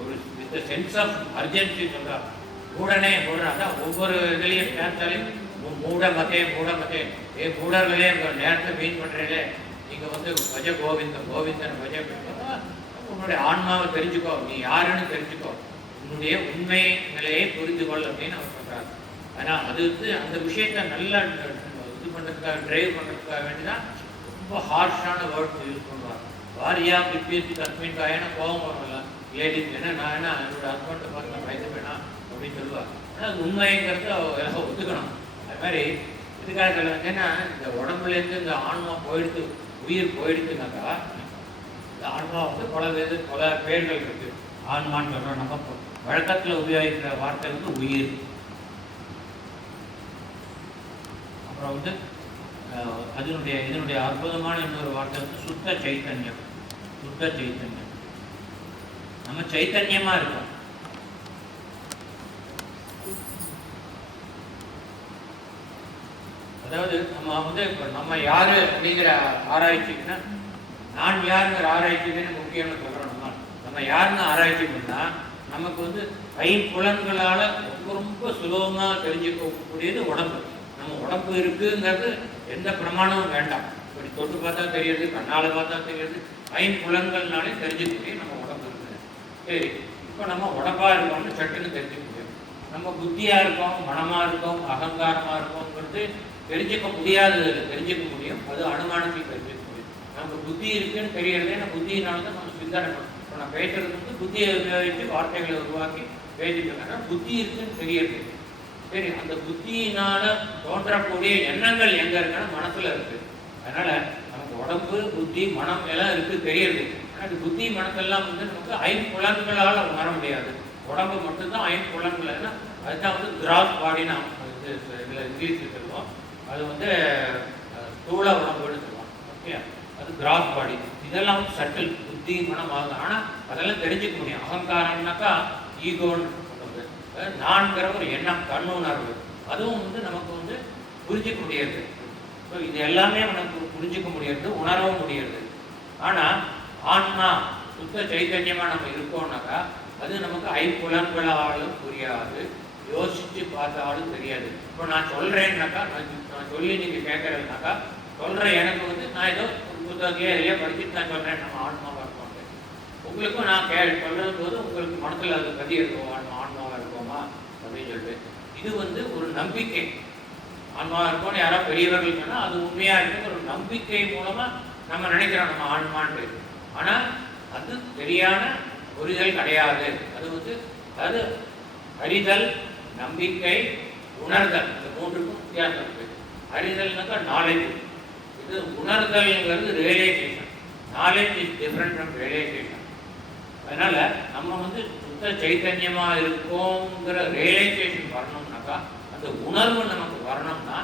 ஒரு வித் சென்ஸ் ஆஃப் அர்ஜென்சி சொல்றார். உடனே அதான் ஒவ்வொரு இதுலையும் பேர்த்தாலையும் மூட மதே மூடர்களே நேரத்தை மீன் பண்றீங்களே, நீங்க வந்து பஜ கோவிந்தன் பஜ உன்னுடைய ஆன்மாவை தெரிஞ்சுக்கோ, நீ யாருன்னு தெரிஞ்சுக்கோ, உன்னுடைய உண்மை நிலையை புரிந்து கொள் அப்படின்னு அவர் சொல்றாரு. ஆனால் அது வந்து அந்த விஷயத்தை நல்லா இது பண்ணுறதுக்காக டிரைவ் பண்ணுறதுக்காக வேண்டிதான் ரொம்ப ஹார்ஷான வேர்ட்ஸ் யூஸ் பண்ணுவார். வாரியா பிபிஎஸ்சி தஸ்மின் காயனா கோபம் வரல லேடிஸ், ஏன்னா நான் என்ன என்னோட ஹஸ்பண்டை பார்த்து நான் பயந்து வேணாம் அப்படின்னு சொல்லுவார். ஆனால் அது உண்மைங்கிறது எல்லாம் ஒத்துக்கணும். அது மாதிரி இதுக்காக ஏன்னா இந்த உடம்புலேருந்து இந்த ஆன்மா போயிடுத்து, உயிர் போயிடுச்சுனாக்கா இந்த ஆன்மா வந்து பல பேர்கள் இருக்கு. ஆன்மான்னு சொல்கிறோம், நம்ம வழக்கத்தில் உபயோகிக்கிற வார்த்தை வந்து உயிர். அப்புறம் வந்து இதனுடைய அற்புதமான இன்னொரு வார்த்தை வந்து சுத்த சைத்தன்யம். நம்ம சைத்தன்யமா இருக்கோம். அதாவது நம்ம வந்து இப்போ நம்ம யாரு அப்படிங்கிற ஆராய்ச்சிக்குன்னா, நான் யாருங்கிற ஆராய்ச்சிக்குன்னு முக்கியம்னு சொல்கிறோம். நம்ம யாருன்னு ஆராய்ச்சி பண்ணால் நமக்கு வந்து ஐம்புலன்களால் ரொம்ப சுலபமாக தெரிஞ்சுக்கக்கூடியது உடம்பு. நம்ம உடம்பு இருக்குங்கிறது எந்த பிரமாணமும் வேண்டாம். இப்படி தொட்டு பார்த்தா தெரியுது, கண்ணால் பார்த்தா தெரியுது, ஐம்புலன்கள்னாலே தெரிஞ்சுக்க நம்ம உடம்பு இருக்குது. சரி, இப்போ நம்ம உடம்பாக இருக்கோம்னு சட்டுன்னு தெரிஞ்சுக்க முடியும். நம்ம புத்தியாக இருக்கோம், மனமாக இருக்கோம், அகங்காரமாக இருக்கோங்கிறது தெரிஞ்சுக்க முடியாதது தெரிஞ்சுக்க முடியும். அது அனுமானத்தில் தெரிஞ்சுக்க முடியும். நம்ம புத்தி இருக்குன்னு தெரியறதே நம்ம புத்தியினால தான் நம்ம சிந்தனை பண்ணணும். இப்போ நான் பேசுறது வந்து புத்தியை உபயோகித்து வார்த்தைகளை உருவாக்கி பேசிட்டு இருக்கேன். புத்தி இருக்குன்னு தெரியறது. சரி, அந்த புத்தியினால தோன்றக்கூடிய எண்ணங்கள் எங்க இருக்குன்னா மனசுல இருக்கு. அதனால நமக்கு உடம்பு புத்தி மனம் எல்லாம் இருக்கு தெரியுது. ஆனால் புத்தி மனத்தெல்லாம் வந்து நமக்கு ஐம்புலன்களால் உணர முடியாது. உடம்பு மட்டும்தான் ஐம்புலன்கள். ஏன்னா அதுதான் வந்து கிராஸ் பாடி நாம் இதில் இங்கிலீஷில் சொல்லுவோம். அது வந்து ஸ்தூல உடம்புன்னு சொல்லுவோம். ஓகே, அது கிராஸ் பாடி. இதெல்லாம் வந்து சட்டில் புத்தி மனம் ஆகும். ஆனால் அதெல்லாம் தெரிஞ்சுக்க முடியும். அகங்காரம்னாக்கா ஈகோன்னு சொல்றது, நான்கிற ஒரு எண்ணம், கண்ணுணர்வு, அதுவும் வந்து நமக்கு வந்து புரிஞ்சிக்க முடியாது. ஸோ இது எல்லாமே நமக்கு புரிஞ்சிக்க முடியாது, உணரவும் முடியாது. ஆனால் ஆன்மா சுத்த சைத்தன்யமாக நம்ம இருக்கோம்னாக்கா அது நமக்கு ஐம்புலன்களாலும் புரியாது, யோசித்து பார்த்தாலும் தெரியாது. இப்போ நான் சொல்கிறேன்னாக்கா, நான் சொல்லி நீங்கள் கேட்குறதுனாக்கா சொல்கிறேன், எனக்கு வந்து நான் ஏதோ ஒரு புத்தகத்தையே எதையோ படிச்சுட்டு நான் சொல்கிறேன் நம்ம ஆன்மாவாக இருக்கோம். உங்களுக்கும் நான் சொல்கிறது போது உங்களுக்கு மனத்தில் அது கதி இருக்கும், ஆன்மாவாக இருக்கோமா அப்படின்னு சொல்லிட்டு. இது வந்து ஒரு நம்பிக்கை. ஆன்மாவாக இருக்கோன்னு யாராவது பெரியவர்கள் சொன்னால் அது உண்மையாக இருக்கு ஒரு நம்பிக்கை மூலமாக நம்ம நினைக்கிறோம் நம்ம ஆன்மான்ட்டு. ஆனால் அது சரியான புரிதல் கிடையாது. அது வந்து அது அறிதல், நம்பிக்கை, உணர்தல், இந்த மூன்றுக்கும் வித்தியாசம் இருக்கு. அறிதல்னாக்கா நாலேஜ், இது உணர்தல்ங்கிறது realization. Knowledge is different from realization. அதனால நம்ம வந்து சுத்த சைத்தன்யமா இருக்கோங்கிற ரியலைசேஷன் வரணும்னாக்கா, அந்த உணர்வு நமக்கு வரணும்னா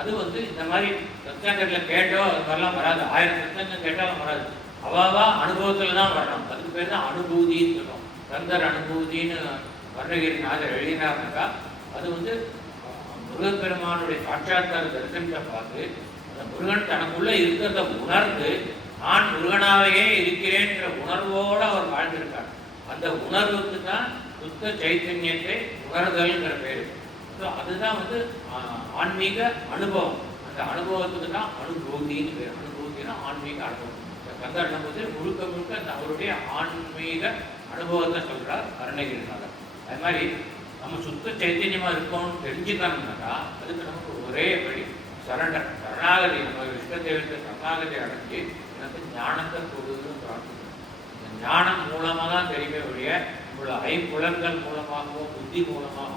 அது வந்து இந்த மாதிரி சத்சங்கத்தில் கேட்டோ அது மாதிரிலாம் வராது. 1000 சத்சங்கம் கேட்டாலும் வராது. அவாவா அனுபவத்தில் தான் வரணும். அதுக்கு பேர் தான் அனுபூதின்னு சொல்லுவோம். சந்தர் அனுபூதின்னு வர்ணகிரிநாதர் எழுதினார்னாக்கா அது வந்து முருகப்பெருமானுடைய சாட்சாத்கார தரிசனத்தை பார்த்து அந்த முருகன் தனக்குள்ள இருக்கிறத உணர்ந்து நான் முருகனாவே இருக்கிறேன்ற உணர்வோடு அவர் வாழ்ந்திருக்கார். அந்த உணர்வுக்கு தான் சுத்த சைத்தன்யத்தை உணர்தல்ங்கிற பேர். ஸோ அதுதான் வந்து ஆன்மீக அனுபவம். அந்த அனுபவத்துக்கு தான் அனுபூதின்னு பேர். அனுபூதி பார்த்தீங்கன்னா ஆன்மீக அனுபவம். இந்த கந்தர் நம்பூதிரி முழுக்க முழுக்க அந்த அவருடைய ஆன்மீக அனுபவத்தை சொல்கிறார் அருணகிரிநாதர். அது மாதிரி நம்ம சுத்த சைத்தன்யமாக இருக்கோம்னு தெரிஞ்சுக்கணும்னாக்கா அதுக்கு நமக்கு ஒரே வழி சரணாகதி. நம்ம இஷ்ட தெய்வத்தை சரணாகதி அடைஞ்சி எனக்கு ஞானத்தை கொடுன்னு பிரார்த்திக்கணும். இந்த ஞானம் மூலமாக தான் தெரியுமே ஒழிய நம்மளோட ஐம்புலன்கள் மூலமாகவோ புத்தி மூலமாக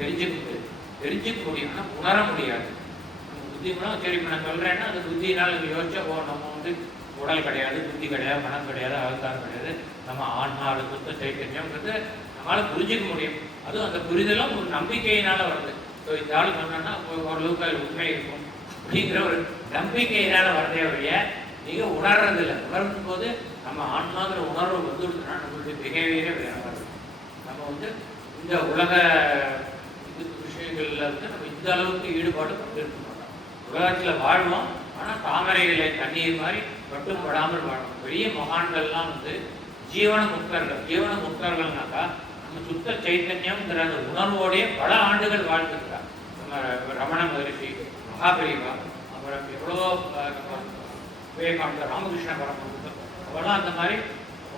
தெரிஞ்சுக்க முடியும். ஆனால் உணர முடியாது. நம்ம புத்தி மூலம் சரி இப்போ நான் சொல்கிறேன்னா அந்த புத்தினால் நம்ம யோசிச்சா நம்ம உடல் கிடையாது, புத்தி கிடையாது, மனம் கிடையாது, அகங்காரம் கிடையாது, நம்ம ஆன்மாவில் சுத்த சைத்தன்யம்ன்றது நம்மளால் புரிஞ்சிக்க முடியும். அதுவும் அந்த புரிதலும் ஒரு நம்பிக்கையினால் வருது. ஸோ இந்த ஆள் சொன்னோன்னா ஓரளவுக்கு அது உண்மை இருக்கும் அப்படிங்கிற ஒரு நம்பிக்கையினால் வரதே வழிய நீங்கள் உணர்றதில்லை. உணரும் போது நம்ம ஆன்மாங்கிற உணர்வு வந்துடுதுன்னா நம்மளுடைய பிஹேவியரே வேற வருது. நம்ம இந்த உலக விஷயங்களில் நம்ம இந்த அளவுக்கு ஈடுபாடு கொண்டிருக்க மாட்டோம். உலகத்தில் வாழ்வோம், ஆனால் தாமரைகளை தண்ணீர் மாதிரி மட்டும் படாமல் வாழ்வோம். பெரிய மகான்கள்லாம் ஜீவன முக்தர்கள். ஜீவன முக்தர்கள்னாக்கா நம்ம சுத்த சைத்தன்யம்ங்கிற அந்த உணர்வோடைய பல ஆண்டுகள் வாழ்ந்துருக்கார். நம்ம ரமண மகரிஷி, மகாபெரிவா, அப்புறம் எவ்வளோ நம்ம விவேகானந்தர், ராமகிருஷ்ண பரமஹம்சர், அவெல்லாம் அந்த மாதிரி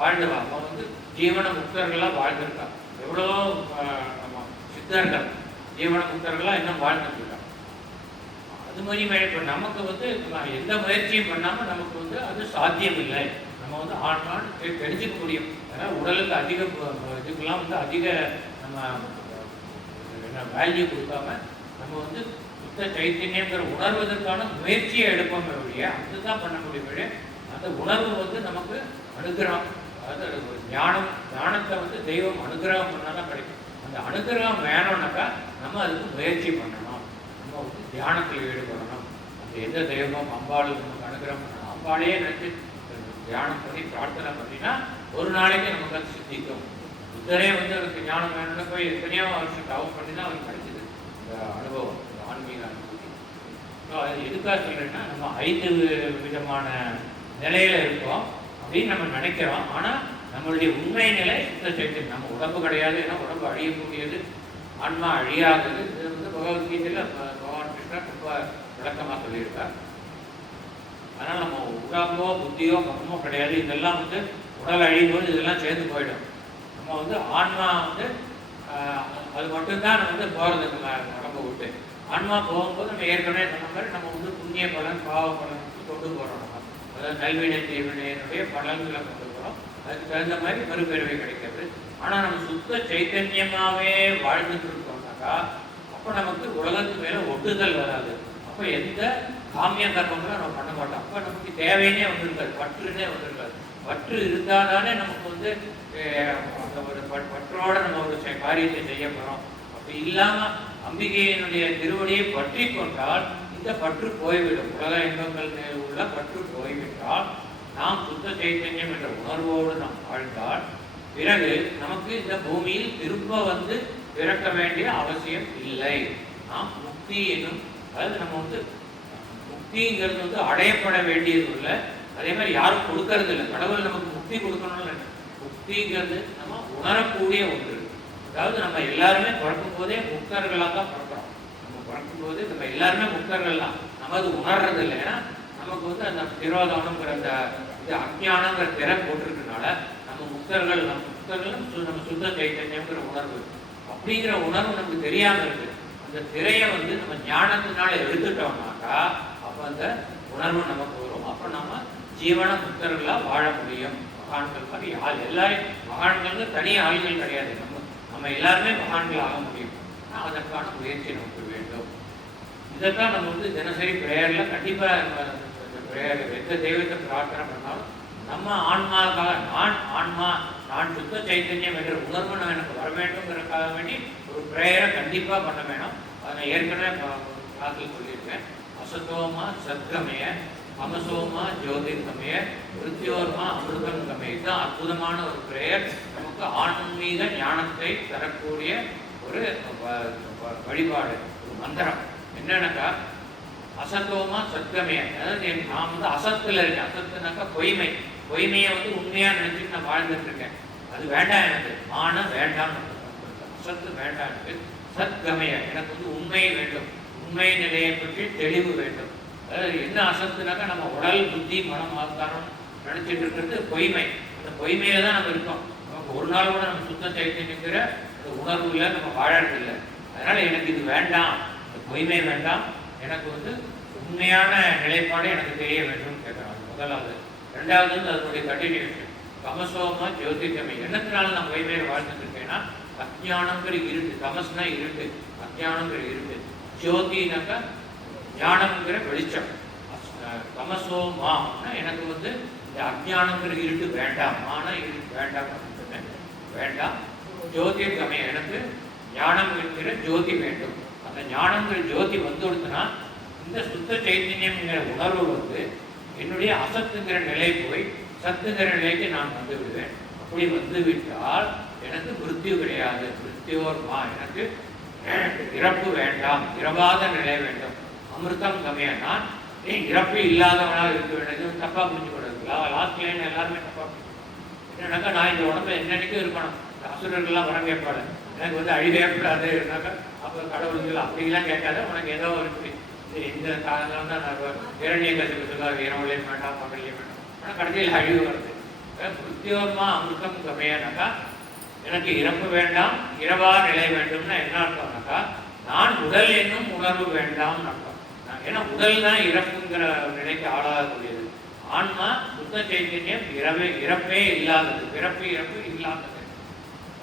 வாழ்ந்துவா. அவன் ஜீவன முக்தர்களாக வாழ்ந்துருக்கான். எவ்வளோ நம்ம சித்தர்கள் ஜீவன முக்தர்களாக இன்னும் வாழ்ந்துருக்காங்க. அது மாதிரி இப்போ நமக்கு எந்த முயற்சியும் பண்ணாமல் நமக்கு அது சாத்தியம் இல்லை. நம்ம ஆன்மான்னு தெரிஞ்சுக்க முடியும். அதனால் உடலுக்கு அதிக இதுக்கெல்லாம் அதிக நம்ம என்ன வேல்யூ கொடுக்காம நம்ம சுத்த சைத்தன்யங்கிற உணர்வதற்கான முயற்சியை எடுப்போம் வழிய அதுதான் பண்ண முடியும். அந்த உணர்வு நமக்கு அனுகிரகம், அதாவது ஒரு ஞானத்தை தெய்வம் அனுகிரகம் பண்ணால் தான் கிடைக்கும். அந்த அனுகிரகம் வேணும்னாக்கா நம்ம அதுக்கு முயற்சி பண்ணணும். நம்ம தியானத்தில் ஈடுபடணும். அந்த எந்த தெய்வமும் அம்பாள் நமக்கு அனுகிரகம் பண்ணணும். அம்பாளையே நினைச்சு தியானம் பண்ணி பிரார்த்தனை பண்ணினா ஒரு நாளைக்கு நமக்கு அது சித்திக்கும். புத்தரே அவருக்கு ஞானம் வேணும்னு போய் எத்தனையோ வருஷம் தவம் பண்ணி தான் அவருக்கு கிடைச்சிது இந்த அனுபவம், இந்த ஆன்மீக அனுபவம். ஸோ அது எதுக்காக சொல்கிறேன்னா நம்ம 5 விதமான நிலையில் இருக்கோம் அப்படின்னு நம்ம நினைக்கிறோம். ஆனால் நம்மளுடைய உண்மை நிலை சுத்த சைத்தன்யம். நம்ம உடம்பு கிடையாது, ஏன்னா உடம்பு அழியக்கூடியது, ஆன்மா அழியாதது. இது பகவத்கீதையில் பகவான் கிருஷ்ணர் ரொம்ப விளக்கமாக சொல்லியிருக்கார். அதனால் நம்ம உடம்போ புத்தியோ மனமோ கிடையாது. இதெல்லாம் உடல் அழியும் போது இதெல்லாம் சேர்ந்து போயிடும். நம்ம ஆன்மா அது மட்டும்தான் போகிறது நம்ம உடம்பை விட்டு. ஆன்மா போகும்போது நம்ம ஏற்கனவே சொன்ன மாதிரி நம்ம புண்ணிய பலன் பாவ பலன் கொண்டு போகிறோம். நம்ம அதாவது நல்வினை தீவினையினுடைய பலன்களை கொண்டு போகிறோம். அதுக்கு தகுந்த மாதிரி மறுபிறவை கிடைக்கிறது. ஆனால் நம்ம சுத்த சைத்தன்யமாகவே வாழ்ந்துட்டு இருக்கோம்னாக்கா அப்போ நமக்கு உலகத்துக்கு மேலே ஒட்டுதல் வராது. அப்போ எந்த காமிய கர்மங்களும் நம்ம பண்ண மாட்டோம். அப்போ நமக்கு தேவைன்னே வந்திருக்காது, பற்றுன்னே வந்திருக்காது. பற்று இருந்தால் தானே நமக்கு அந்த ஒரு பற்றோடு நம்ம ஒரு காரியத்தை செய்ய போகிறோம். அப்படி இல்லாமல் அம்பிகையினுடைய திருவடியை பற்றி கொண்டால் இந்த பற்று போய்விடும். உலக இன்பங்கள் உள்ள பற்று போய்விட்டால் நாம் சுத்த சைத்தன்யம் என்ற உணர்வோடு நாம் வாழ்ந்தால் பிறகு நமக்கு இந்த பூமியில் திரும்ப பிறக்க வேண்டிய அவசியம் இல்லை. நாம் முக்தி என்னும், அதாவது நம்ம முக்திங்கிறது அடையப்பட வேண்டியது இல்லை. அதே மாதிரி யாரும் கொடுக்கறது இல்லை. கடவுள் நமக்கு முக்தி கொடுக்கணும்னு முக்திங்கிறது நம்ம உணரக்கூடிய ஒன்று. அதாவது நம்ம எல்லாருமே பிறக்கும் போதே முக்தர்களாக தான் பிறக்கிறோம். நம்ம பிறக்கும் போது நம்ம எல்லாருமே முக்தர்கள் தான். நம்ம அது உணர்றது இல்லை. ஏன்னா நமக்கு அந்த திரோதானங்கிற அந்த இது அஞ்ஞானங்கிற திரை போட்டிருக்கனால நம்ம முக்தர்கள் நம்ம சுத்த சைத்தன்யங்கிற உணர்வு அப்படிங்கிற உணர்வு நமக்கு தெரியாமல் இருக்கு. அந்த திரையை நம்ம ஞானத்தினால எடுத்துட்டோம்னாக்கா அப்போ அந்த உணர்வு நமக்கு வரும். அப்போ நம்ம ஜீவன முக்தர்களாக வாழ முடியும். மகான்கள் மாதிரி எல்லாரும் மகான்கள் தனி ஆள்கள் கிடையாது. நம்ம எல்லாருமே மகான்கள் ஆக முடியும். ஆனால் அதற்கான முயற்சி நமக்கு வேண்டும். இதைத்தான் நம்ம தினசரி பிரேயரில் கண்டிப்பாக பிரேயர் எந்த தெய்வத்தை பிரார்த்தனை பண்ணாலும் நம்ம ஆன்மாவுக்காக நான் சுத்த சைத்தன்யம் என்ற உணர்வு எனக்கு வர வேண்டும்ங்கிறதுக்காக வேண்டி ஒரு பிரேயரை கண்டிப்பாக பண்ண வேணும். அதை ஏற்கனவே கிளாஸில் சொல்லியிருக்கேன். அசத்தோமா சத்கமய, அமசோமா ஜோதிர்கமய, மிருத்யோர்மா அமிர்தங்கமய. இதுதான் அற்புதமான ஒரு பிரேயர். நமக்கு ஆன்மீக ஞானத்தை தரக்கூடிய ஒரு வழிபாடு, ஒரு மந்திரம். என்னன்னாக்கா அசத்தோமா சத்கமய, அதாவது நான் அசத்தில் இருக்கேன். அசத்துனாக்கா பொய்மையை உண்மையாக நினைச்சிட்டு நான் வாழ்ந்துட்டு இருக்கேன். அது வேண்டாம், எனக்கு ஆனா வேண்டாம், அசத்து வேண்டாம். எனக்கு சத்கமய, எனக்கு உண்மை வேண்டும், உண்மை நிலையை பற்றி தெளிவு வேண்டும். அதாவது என்ன அசத்துனாக்கா நம்ம உடல் புத்தி மனம் ஆகாரம் நினைச்சிட்டு இருக்கிறது பொய்மை. அந்த பொய்மையில தான் நம்ம இருக்கோம். நமக்கு ஒரு நாள் கூட நம்ம சுத்த சைத்தன்யங்கிற அந்த உணர்வுல நம்ம வாழறதில்லை. அதனால எனக்கு இது வேண்டாம், இந்த பொய்மை வேண்டாம், எனக்கு வந்து உண்மையான நிலைப்பாடு எனக்கு தெரிய வேண்டும் கேட்கறாங்க. முதலாவது. ரெண்டாவது வந்து அதனுடைய கண்டினியூஷன். தமசோமா ஜோதிகமை. என்னத்தினால நான் பொய்மையை வாழ்ந்துட்டு இருக்கேன்னா அஜ்ஞானங்கிற இருட்டு. தமஸ்னா இருட்டு, அஜ்ஞானங்கிற இருட்டு. ஜோதினாக்கா ஞானம்ங்கிற வெளிச்சம். தமசோமா எனக்கு வந்து இந்த அஜ்ஞானங்கிற இருட்டு வேண்டாம், மான இருட்டு வேண்டாம் வேண்டாம். ஜோதிர்கமை எனக்கு ஞானம் என்கிற ஜோதி வேண்டும். அந்த ஞானங்கிற ஜோதி வந்து கொடுத்தனா இந்த சுத்த சைத்தன்யம்ங்கிற உணர்வு வந்து என்னுடைய அசத்துங்கிற நிலை போய் சத்துங்கிற நிலைக்கு நான் வந்து விடுவேன். அப்படி வந்து விட்டால் எனக்கு மிருத்யு கிடையாது. மிருத்யோர்மா எனக்கு இறப்பு வேண்டாம், இறவாத நிலை வேண்டும். அமிர்தம் கமைய நான் இறப்பு இல்லாதவனாக இருக்க வேண்டியது தப்பா புரிஞ்சு கொடுக்குறா. லாஸ்ட் லைன் எல்லாருமே தப்பா என்னன்னாக்கா நான் இந்த உடம்புல என்னன்னைக்கும் இருக்கணும். அசுரர்கள்லாம் வர கேட்பாடு எனக்கு வந்து அழிவேற்படாது இருந்தாக்கா அப்போ கடவுள்கள் அப்படிலாம் கேட்காத உனக்கு ஏதோ இருக்கு. இந்த காலத்தில் தான் நான் இரண்டிய கருத்துக்கு சொல்லுவாங்க இரவுலையும் வேண்டாம் பகல்லையும் வேண்டாம். ஆனால் கடைசியில் அழிவு வருது. மிருத்யோர்மா அமிர்தம் கமையானாக்கா எனக்கு இறப்பு வேண்டாம், இரவா நிலை வேண்டும்னா என்ன அர்த்தம்னாக்கா நான் உடல் என்னும் உணர்வு வேண்டாம்னு அர்த்தம். ஏன்னா உடல் தான் இறப்புங்கிற நிலைக்கு ஆளாகக்கூடியது. ஆன்மா சுத்த சைத்தன்யம் இறப்பே இல்லாதது, பிறப்பு இறப்பு இல்லாதது.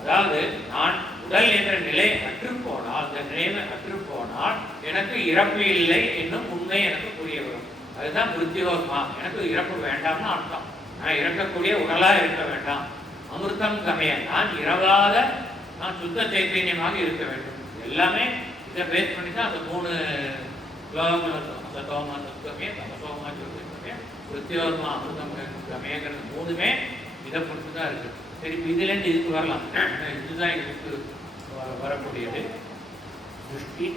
அதாவது நான் உடல் என்ற நிலை அற்றுப்போனால், அந்த நிலைமை அற்றுப்போனால் எனக்கு இறப்பு இல்லை என்னும் உண்மை எனக்கு புரிய வரும். அதுதான் மிருத்யோர்மா. எனக்கு இறப்பு வேண்டாம்னு அர்த்தம். நான் இறக்கக்கூடிய உடலா இருக்க வேண்டாம். அமிர்தம் கமைய நான் இரவாத நான் சுத்த சைத்தன்யமாக இருக்க வேண்டும். எல்லாமே இதை பேஸ் பண்ணி தான் அந்த மூணு ஸ்லோகங்கள் சத்தோமா சத்துவமே தமசோமா ஜோதிர்கமே மிருத்யோர்மா அமிர்தம் கமையங்கிறது மூணுமே இதை பொறுத்து தான் இருக்கு. சரி, இப்போ இதுலேருந்து இதுக்கு வரலாம். இதுதான் இதுக்கு வரக்கூடியது. திருஷ்டி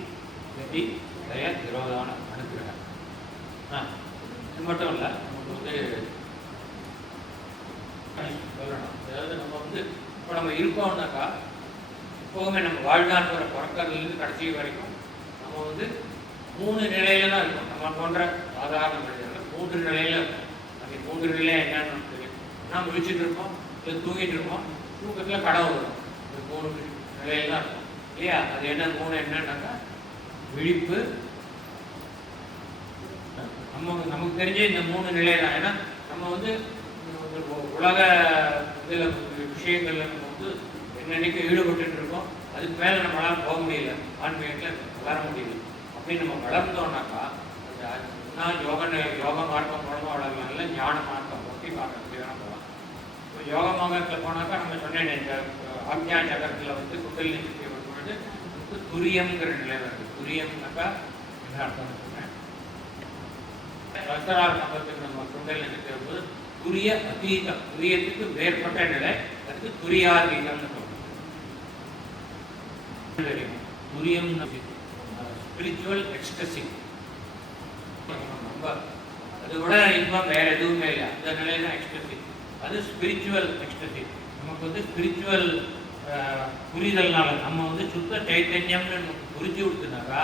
கதி தய விரோதான அனுகிரகம். இது மட்டும் இல்லை, நமக்கு வந்து சொல்லணும். அதாவது நம்ம வந்து இப்போ நம்ம இருக்கோம்னாக்கா எப்போவுமே நம்ம வாழ்நாள் வர பிறக்கிறதுலேருந்து கடைசி வரைக்கும் நம்ம வந்து மூணு நிலையில தான் இருக்கும். நம்ம போன்ற சாதாரண மனிதர்கள் மூன்று நிலையில இருக்கும். அந்த மூன்று நிலையை என்னன்னு தெரியும். நான் முழிச்சுட்டு இருப்போம், இல்லை தூங்கிட்டு இருப்போம், தூக்கத்தில் கடவு வரும். இந்த மூணு நிலையில தான் இருக்கும் இல்லையா? அது என்ன மூணு என்னன்னாக்கா விழிப்பு. நமக்கு தெரிஞ்ச இந்த மூணு நிலை தான். ஏன்னா நம்ம வந்து உலக இதில் விஷயங்கள்ல நம்ம வந்து என்னன்னைக்கு ஈடுபட்டு இருக்கோம். அதுக்கு மேலே நம்மளால் போக முடியல, ஆன்மீகத்தில் வளர முடியல. அப்படின்னு நம்ம வளர்ந்தோம்னாக்கா அந்த யோக மார்க்கம் மூலமாக வளரலாம், இல்லை ஞான மார்க்கம் ஒட்டி மார்க்கம் வேணால் போகலாம். இப்போ யோக மார்க்கத்தில் போனாக்கா நம்ம சொன்னேன் இந்த ஆக்ஞா சக்கரத்தில் வந்து குண்டல் நிச்சயம் பொழுது துரியம்ங்கிற நிலை வருது. துரியம்னாக்கா என்ன அர்த்தம்னு சொன்னேன். சஸ்திரார் நம்பத்துக்கு நம்ம குண்டல் நிச்சயம் போது துரிய அதீதம், துரியத்துக்கு மேற்பட்ட நிலை, அதுக்கு துரியாதீதம்னு சொல்றோம். துரியம் ஸ்பிரிச்சுவல் எக்ஸ்டசி. ரொம்ப அது விட இன்பம் வேற எதுவுமே இல்லை. அந்த நிலையில எக்ஸ்டசி, அது ஸ்பிரிச்சுவல் எக்ஸ்டசி. நமக்கு வந்து ஸ்பிரிச்சுவல் புரிதல்னால நம்ம வந்து சுத்த சைத்தன்யம்னு நமக்கு புரிஞ்சு கொடுத்துனாக்கா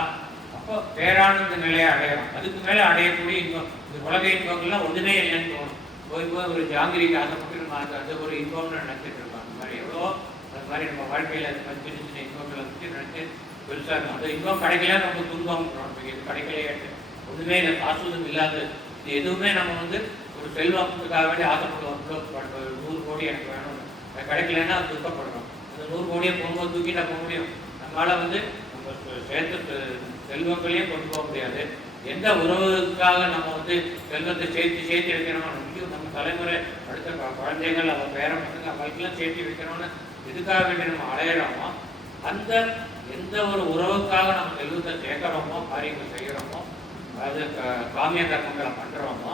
அப்போ பேரானந்த நிலையை அடையலாம். அதுக்கு மேலே அடையக்கூடிய இன்பம், இந்த உலக இன்பங்கள்லாம் ஒன்றுமே இல்லைன்னு தோணும். போய் போய் ஒரு ஜாங்கிரிக்கு ஆசைப்பட்டு நம்ம அது ஒரு இன்பம்னு நினச்சிட்டு இருக்கோம். அந்த மாதிரி எவ்வளோ அது மாதிரி நம்ம வாழ்க்கையில் அது மாதிரி சின்ன சின்ன இன்பங்களை வச்சு நினச்சி பெருசாக இருக்கும். அந்த இன்பம் கிடைக்கல நம்ம துன்பம் இது கிடைக்கலையே, ஒன்றுமே இல்லை, சாஸ்வதம் இல்லாது. இது எதுவுமே நம்ம வந்து ஒரு செல்வத்துக்காக வேண்டி ஆசைப்படுவோம். 100 கோடி எனக்கு வேணும், அது கிடைக்கலன்னா அது துன்பப்படுறோம். அந்த 100 கோடியை போகும்போது தூக்கிட்டா போக முடியும். நம்மளால் வந்து நம்ம சேர்த்து செல்வங்களையும் கொண்டு போக முடியாது. எந்த உறவுக்காக நம்ம வந்து செல்வத்தை சேர்த்து வைக்கிறோமோ, நம்ம தலைமுறை அடுத்த குழந்தைகள் அவன் பேர பசங்க அவங்களுக்கெல்லாம் சேர்த்து வைக்கிறோம்னு எதுக்காக வேண்டி நம்ம அடையிறோமோ, அந்த எந்த ஒரு உறவுக்காக நம்ம செல்வத்தை சேர்க்கிறோமோ, காரியங்கள் செய்கிறோமோ, அதாவது காமிய கர்மங்களை பண்ணுறோமோ,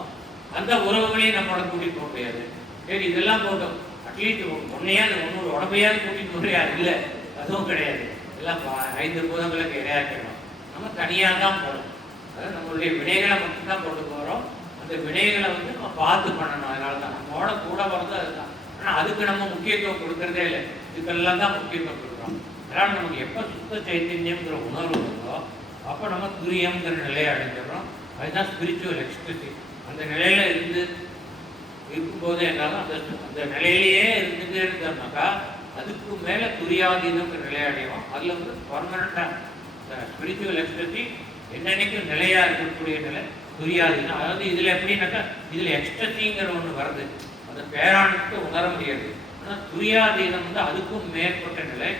அந்த உறவுகளையும் நம்மளோட கூட்டிகிட்டு போக முடியாது. சரி, இதெல்லாம் போட்டோம், அட்லீஸ்ட் ஒன்றையாவது 100 உடம்பையாவது கூட்டிகிட்டு முடியாது. இல்லை, அதுவும் கிடையாது. எல்லாம் 5 பூதங்களுக்கு இடையாக்கிறோம். நம்ம தனியாக தான் போகிறோம். அதாவது நம்மளுடைய வினைகளை மட்டும்தான் போட்டு போகிறோம். அந்த வினைகளை வந்து நம்ம பார்த்து பண்ணணும். அதனால தான் நம்மளோட கூட வர்றது அதுதான். ஆனால் அதுக்கு நம்ம முக்கியத்துவம் கொடுக்கறதே இல்லை. இதுக்கெல்லாம் தான் முக்கியத்துவம் கொடுக்குறோம். நமக்கு எப்போ சுத்த சைத்தன்யம்ங்கிற உணர்வு வருதோ அப்போ நம்ம துரியம்ங்கிற நிலையை அடைஞ்சிடறோம். அதுதான் ஸ்பிரிச்சுவல் எக்ஸ்பிரசி. அந்த நிலையில இருக்கும்போது என்னாலும் அந்த அந்த நிலையிலேயே இருந்துகிட்டே இருந்தோம்னாக்கா அதுக்கு மேலே துரியாதீனங்கிற நிலையை அடையும். அதில் வந்து பர்மனண்டாக ஸ்பிரிச்சுவல் எக்ஸ்பிரசி என்னன்னைக்கும் நிலையாக இருக்கக்கூடிய நிலை துரியாதீனம். அதாவது இதில் எப்படின்னாக்கா இதில் எக்ஸ்பிரசிங்கிற ஒன்று வருது, அந்த பேரானத்தை உணர முடியாது. ஆனால் துரியாதீனம் வந்து அதுக்கும் மேற்பட்ட நிலை.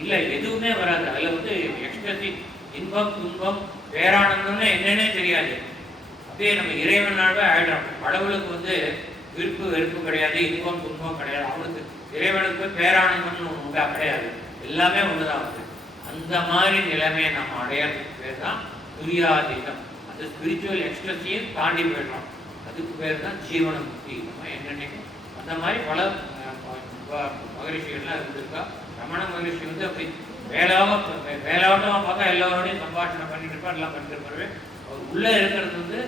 இல்லை எதுவுமே வராது. அதில் வந்து எக்ஸ்பிரசி இன்பம் துன்பம் பேரானந்தம்னு என்னன்னே தெரியாது. அப்படியே நம்ம இறைவனாகவே ஆயிடுறோம். கடவுளுக்கு வந்து விருப்பு வெறுப்பு கிடையாது, இன்பம் துன்பம் கிடையாது. அவனுக்கு இறைவனுக்கு பேரானந்தம்னு உண்டா கிடையாது, எல்லாமே ஒண்ணுதான் வந்து. அந்த மாதிரி நிலைமையை நம்ம அடையிறதுக்கு பேர் தான் துரியாதீனம். அந்த ஸ்பிரிச்சுவல் எக்ஸ்பிரஸையும் தாண்டி போயிடுறோம். அதுக்கு பேர் தான் ஜீவன முக்தி. நம்ம என்னன்னைக்கும் அந்த மாதிரி பல மகரிஷிகள்லாம் இருந்திருக்கா. ரமண மகரிஷி வந்து அப்படி வேலாவட்டமாக பார்த்தா எல்லாரோடையும் சம்பாஷணம் பண்ணிட்டு இருப்பார், எல்லாம் பண்ணிட்டு இருப்பாரு. அவர் உள்ளே இருக்கிறது வந்து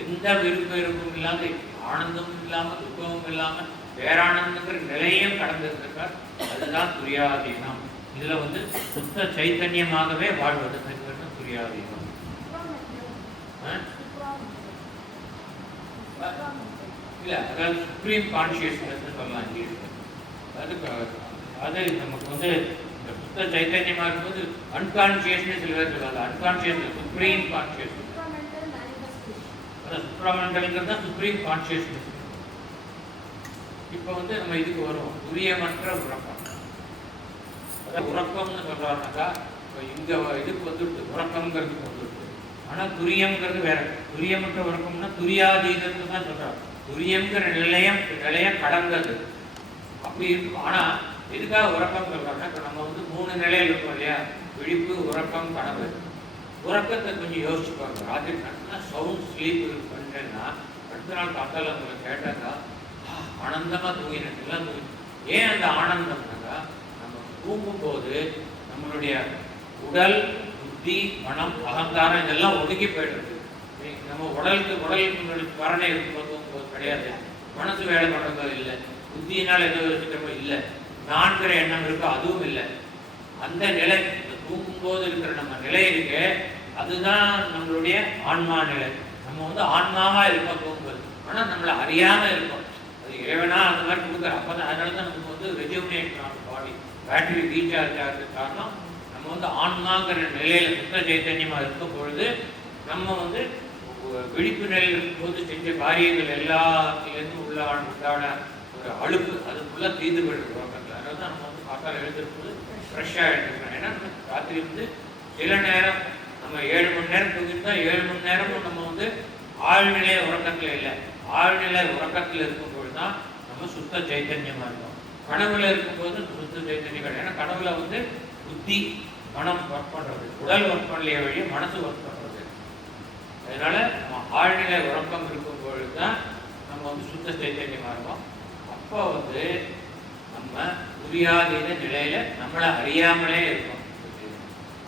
எந்த விருப்ப வெறுப்பும் இல்லாத, ஆனந்தமும் இல்லாமல் துக்கமும் இல்லாமல் பேரானந்தங்கிற நிலையும் கடந்திருந்திருக்கார். அதுதான் துரியாதீனம். இதில் வந்து சுத்த சைத்தன்யமாகவே வாழ்வது துரியாதீனம். இல்லை, அதாவது சுப்ரீம் கான்சியஸ்னஸ் சொல்லலாம் இங்கிலீஷ். அது நமக்கு வந்து இந்த சுத்த சைத்தன்யமாக இருக்கும்போது அன்கான்சியஸ்னஸ் சில பேர் சொல்லுவாங்க. அன்கான்சியஸ் சுப்ரீம் கான்சியஸ்னஸ், சுப்ரமண்டல்ங்கிறது தான் சுப்ரீம் கான்சியஸ்னஸ். இப்போ வந்து நம்ம இதுக்கு வருவோம், துரியமற்ற உறக்கம். அதாவது உறக்கம்னு சொல்றாருனாக்கா இப்போ இங்கே இதுக்கு வந்துட்டு உறக்கம்ங்கிறதுக்கு வந்துட்டு. ஆனால் துரியம்ங்கிறது வேற. துரியமற்ற உறக்கம்னா துரியாதீனத்துக்கு தான் சொல்றாரு. துரியம்ங்கிற நிலையம் கடந்தது அப்படி இருக்கும். ஆனால் எதுக்காக உறக்கம் சொல்றாருன்னா, இப்போ நம்ம வந்து 3 நிலையில் இருக்கோம் இல்லையா, விழிப்பு, உறக்கம், கனவு. உறக்கத்தை கொஞ்சம் யோசிச்சு பாருங்க. ராத்திரி நல்லா சவுண்ட் ஸ்லீப் பண்ணுறேன்னா அடுத்த நாள் காத்தால உங்களை கேட்டாக்கா ஆனந்தமாக தூங்கினேன், எல்லாம் தூங்கி. ஏன் அந்த ஆனந்தம்னாக்கா நம்ம தூங்கும்போது நம்மளுடைய உடல், புத்தி, மனம், அகங்காரம் இதெல்லாம் ஒதுக்கி போய்டுறது. நம்ம உடலுக்கு வரணை இருக்கும்போது தூங்கும்போது கிடையாது, மனசு வேலை பண்ணுறது இல்லை, புத்தியினால் எதோ யோசிக்கிறப்போ இல்லை, நான்கிற எண்ணம் இருக்கோ அதுவும் இல்லை. அந்த நிலை தூங்கும்போது இருக்கிற நம்ம நிலை இருக்கு, அதுதான் நம்மளுடைய ஆன்மா நிலை. நம்ம வந்து ஆன்மாவா இருக்கோம் தூங்கும்போது. ஆனால் நம்மளை அறியாமல் இருக்கோம். அது இறைவனா அந்த மாதிரி கொடுக்குறோம். அப்போ தான் அதனால தான் நமக்கு வந்து ரெஜுமினேட் ஆகும் பாடி, பேட்டரி ரீசார்ஜ் ஆகிறதுக்கு காரணம் நம்ம வந்து ஆன்மாங்கிற நிலையில சுத்த சைத்தன்யமாக இருக்கும் பொழுது நம்ம வந்து விழிப்பு நிலையில் இருக்கும்போது செஞ்ச காரியங்கள் எல்லாத்திலேருந்து உண்டான ஒரு அழுப்பு அதுக்குள்ளே தீர்ந்து போயிட்டு. அதனால தான் நம்ம வந்து காத்தால் எழுந்திருக்கும்போது ஃப்ரெஷ்ஷாக எடுத்துக்கிறோம். ஏன்னா ராத்திரி வந்து சில நேரம் நம்ம 7 மணி நேரம் தூங்கிட்டு 7 மணி நேரமும் நம்ம வந்து ஆழ்நிலை உறக்கத்தில் இல்லை. ஆழ்நிலை உறக்கத்தில் இருக்கும்போது தான் நம்ம சுத்த சைத்தன்யமாக இருக்கும். கனவுல இருக்கும்போது சுத்த சைத்தன்யம் கிடையாது. ஏன்னா கனவுல வந்து புத்தி, மனம் ஒர்க் பண்ணுறது, உடல் ஒர்க் பண்ணலையே வழியே மனசு ஒர்க் பண்ணுறது. அதனால நம்ம ஆழ்நிலை உறக்கம் இருக்கும்பொழுது தான் நம்ம வந்து சுத்த சைத்தன்யமாக இருக்கும். அப்போ வந்து நம்ம துரியாதீன நிலையில நம்மளை அறியாமலே இருக்கும்.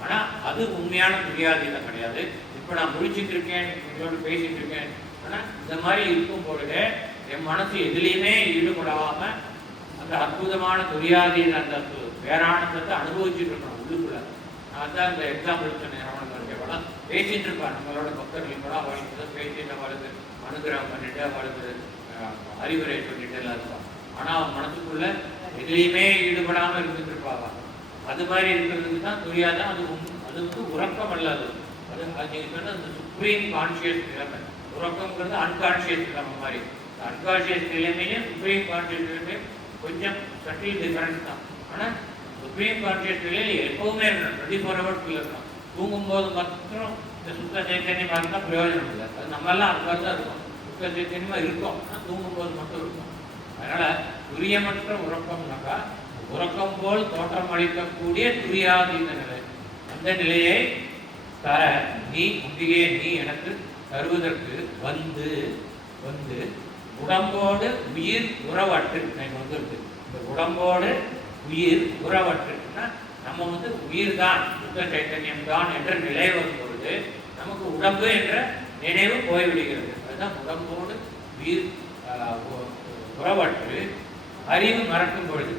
ஆனால் அது உண்மையான துரியாதீனம் கிடையாது. இப்போ நான் முடிச்சுட்டு இருக்கேன், உங்களோட பேசிட்டு இருக்கேன். ஆனால் இந்த மாதிரி இருக்கும் பொழுதே என் மனசு எதுலேயுமே ஈடுபடாம அந்த அற்புதமான துரியாதீன அந்த பேரானந்தத்தை அனுபவிச்சுட்டு இருக்கணும் உள்ளுக்குள்ள. நான் தான் இந்த எக்ஸாம்பிள் சொன்னேன். ரமணன் பேசிட்டு இருப்பான் நம்மளோட பக்தர்கள் கூட. அவளுக்கு பேசிட்டு அவளுக்கு அனுகிரகம் பண்ணிட்டு அவளுக்கு அறிவுரை சொல்லிட்டு எல்லாம் இருப்பான். ஆனால் அவன் மனசுக்குள்ள எதுலேயுமே ஈடுபடாமல் இருந்துட்டு இருப்பாங்க. அது மாதிரி இருக்கிறதுக்கு தான் துரியாதான். அது வந்து உறக்கம் அல்லது அது நீங்கள் சொன்ன அந்த சுப்ரீம் கான்சியஸ் நிலைமை. உறக்கம்ங்கிறது அன்கான்சியஸ் நிலைமை மாதிரி. அன்கான்சியஸ் நிலைமையும் சுப்ரீம் கான்சியஸ் நிலைமையும் கொஞ்சம் சட்டில் டிஃபரன்ஸ் தான். ஆனால் சுப்ரீம் கான்சியஸ் நிலையில் எப்பவுமே இருக்கணும், 24 hours இருக்கணும். தூங்கும்போது மாத்திரம் இந்த சுத்த சைத்தன்யமாக இருந்தால் பிரயோஜனம் இல்லை. அது நம்மெல்லாம் அது மாதிரி தான் இருக்கும், சுத்த சைத்தன்யமாக இருக்கும். ஆனால் தூங்கும்போது மட்டும் இருக்கும். அதனால் துரியமற்ற உறக்கம்னாக்கா உறக்கம் போல் தோற்றம் அளிக்கக்கூடிய துரியாதீன நிலை. அந்த நிலையை தர நீ முந்தியே நீ எனக்கு தருவதற்கு வந்து வந்து உடம்போடு உயிர் உறவற்று வந்துருக்கு. இந்த உடம்போடு உயிர் உறவற்றுன்னா நம்ம வந்து உயிர் தான், சுத்த சைத்தன்யம் தான் என்ற நிலை வரும்பொழுது நமக்கு உடம்பு என்ற நினைவு போய்விடுகிறது. அதுதான் உடம்போடு உயிர் உறவற்று அறிவு மறக்கும் பொழுது.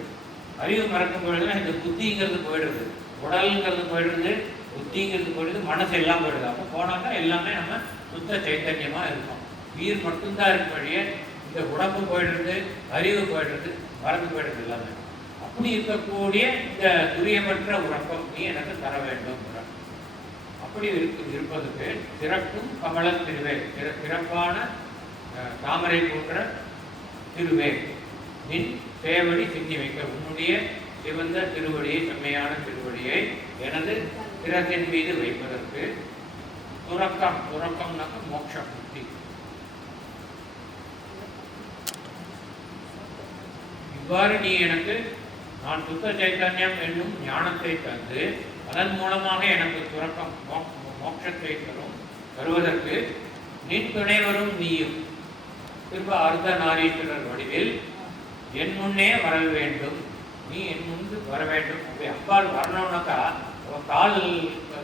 அறிவு மறக்கும் பொழுதுனா இந்த புத்திங்கிறது போயிடுறது, உடல்ங்கிறது போயிடுறது, புத்திங்கிறது பொழுது மனசு எல்லாம் போயிடுது. அப்போ போனாக்கா எல்லாமே நம்ம சுத்த சைத்தன்யமாக இருக்கும். உயிர் மட்டும்தான் இருக்க வழிய இந்த உடம்பு போயிடுறது, அறிவு போயிடுறது, மறந்து போயிடுறது எல்லாமே. அப்படி இருக்கக்கூடிய இந்த துரியமற்ற உறக்கம் நீ எனக்கு தர வேண்டும். அப்படி இருப்பதற்கு சிறக்கும் கமல திருவே, சிறப்பான தாமரை போன்ற திருவே நின் சேவடி சிந்தி வைக்க, உன்னுடைய சிவந்த திருவடியை, செம்மையான திருவடியை எனது சிரத்தின் மீது வைப்பதற்கு துறக்கம்னாக்க மோட்ச முக்தி. இவ்வாறு நீ எனக்கு நான் சுத்த சைத்தன்யம் என்னும் ஞானத்தை தந்து அதன் மூலமாக எனக்கு துறக்கம் மோட்சத்தை தருவதற்கு நின் துணைவரும் நீயும் திரும்ப அர்த்த நாரீஸ்வரர் வடிவில் என் முன்னே வர வேண்டும். நீ என் முன்பு வர வேண்டும். அப்படி அப்பால் வரணும்னாக்கா கால்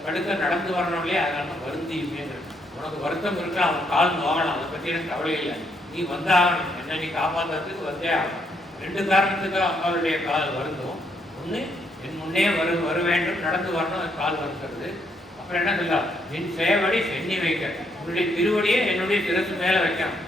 கடுக்க நடந்து வரணும் இல்லையா, அதனால வருந்தியுமே. உனக்கு வருத்தம் இருக்கு, அவன் கால் நோகலாம், அதை பற்றி எனக்கு கவலை இல்லை. நீ வந்தாகணும், என்ன நீ காப்பாற்றுறதுக்கு வந்தே ஆகணும். 2 காரணத்துக்கு அம்மாவுடைய கால் வருந்தும். ஒன்று என் முன்னே வர வேண்டும், நடந்து வரணும், கால் வருகிறது. அப்புறம் என்ன சொல்லலாம், என் சேவடி சென்னி வைக்க, உன்னுடைய திருவடியை என்னுடைய சிரசு மேலே வைக்கணும்.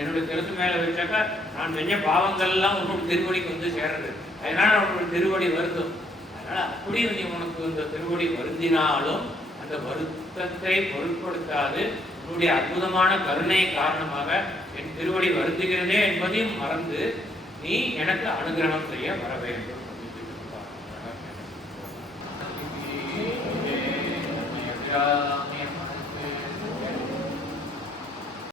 என்னுடைய சிரசு மேலே வச்சாக்கா நான் செஞ்ச பாவங்கள்லாம் உன்னோட திருவடிக்கு வந்து சேர்றது. அதனால உன்னோட திருவடி வருந்தும். அதனால அப்படி நீ உனக்கு இந்த திருவடி வருந்தினாலும் அந்த வருத்தத்தை பொருட்படுத்தாது உன்னுடைய அற்புதமான கருணை காரணமாக என் திருவடி வருந்துகிறதே என்பதையும் மறந்து நீ எனக்கு அனுகிரகம் செய்ய வர வேண்டும். Yeah.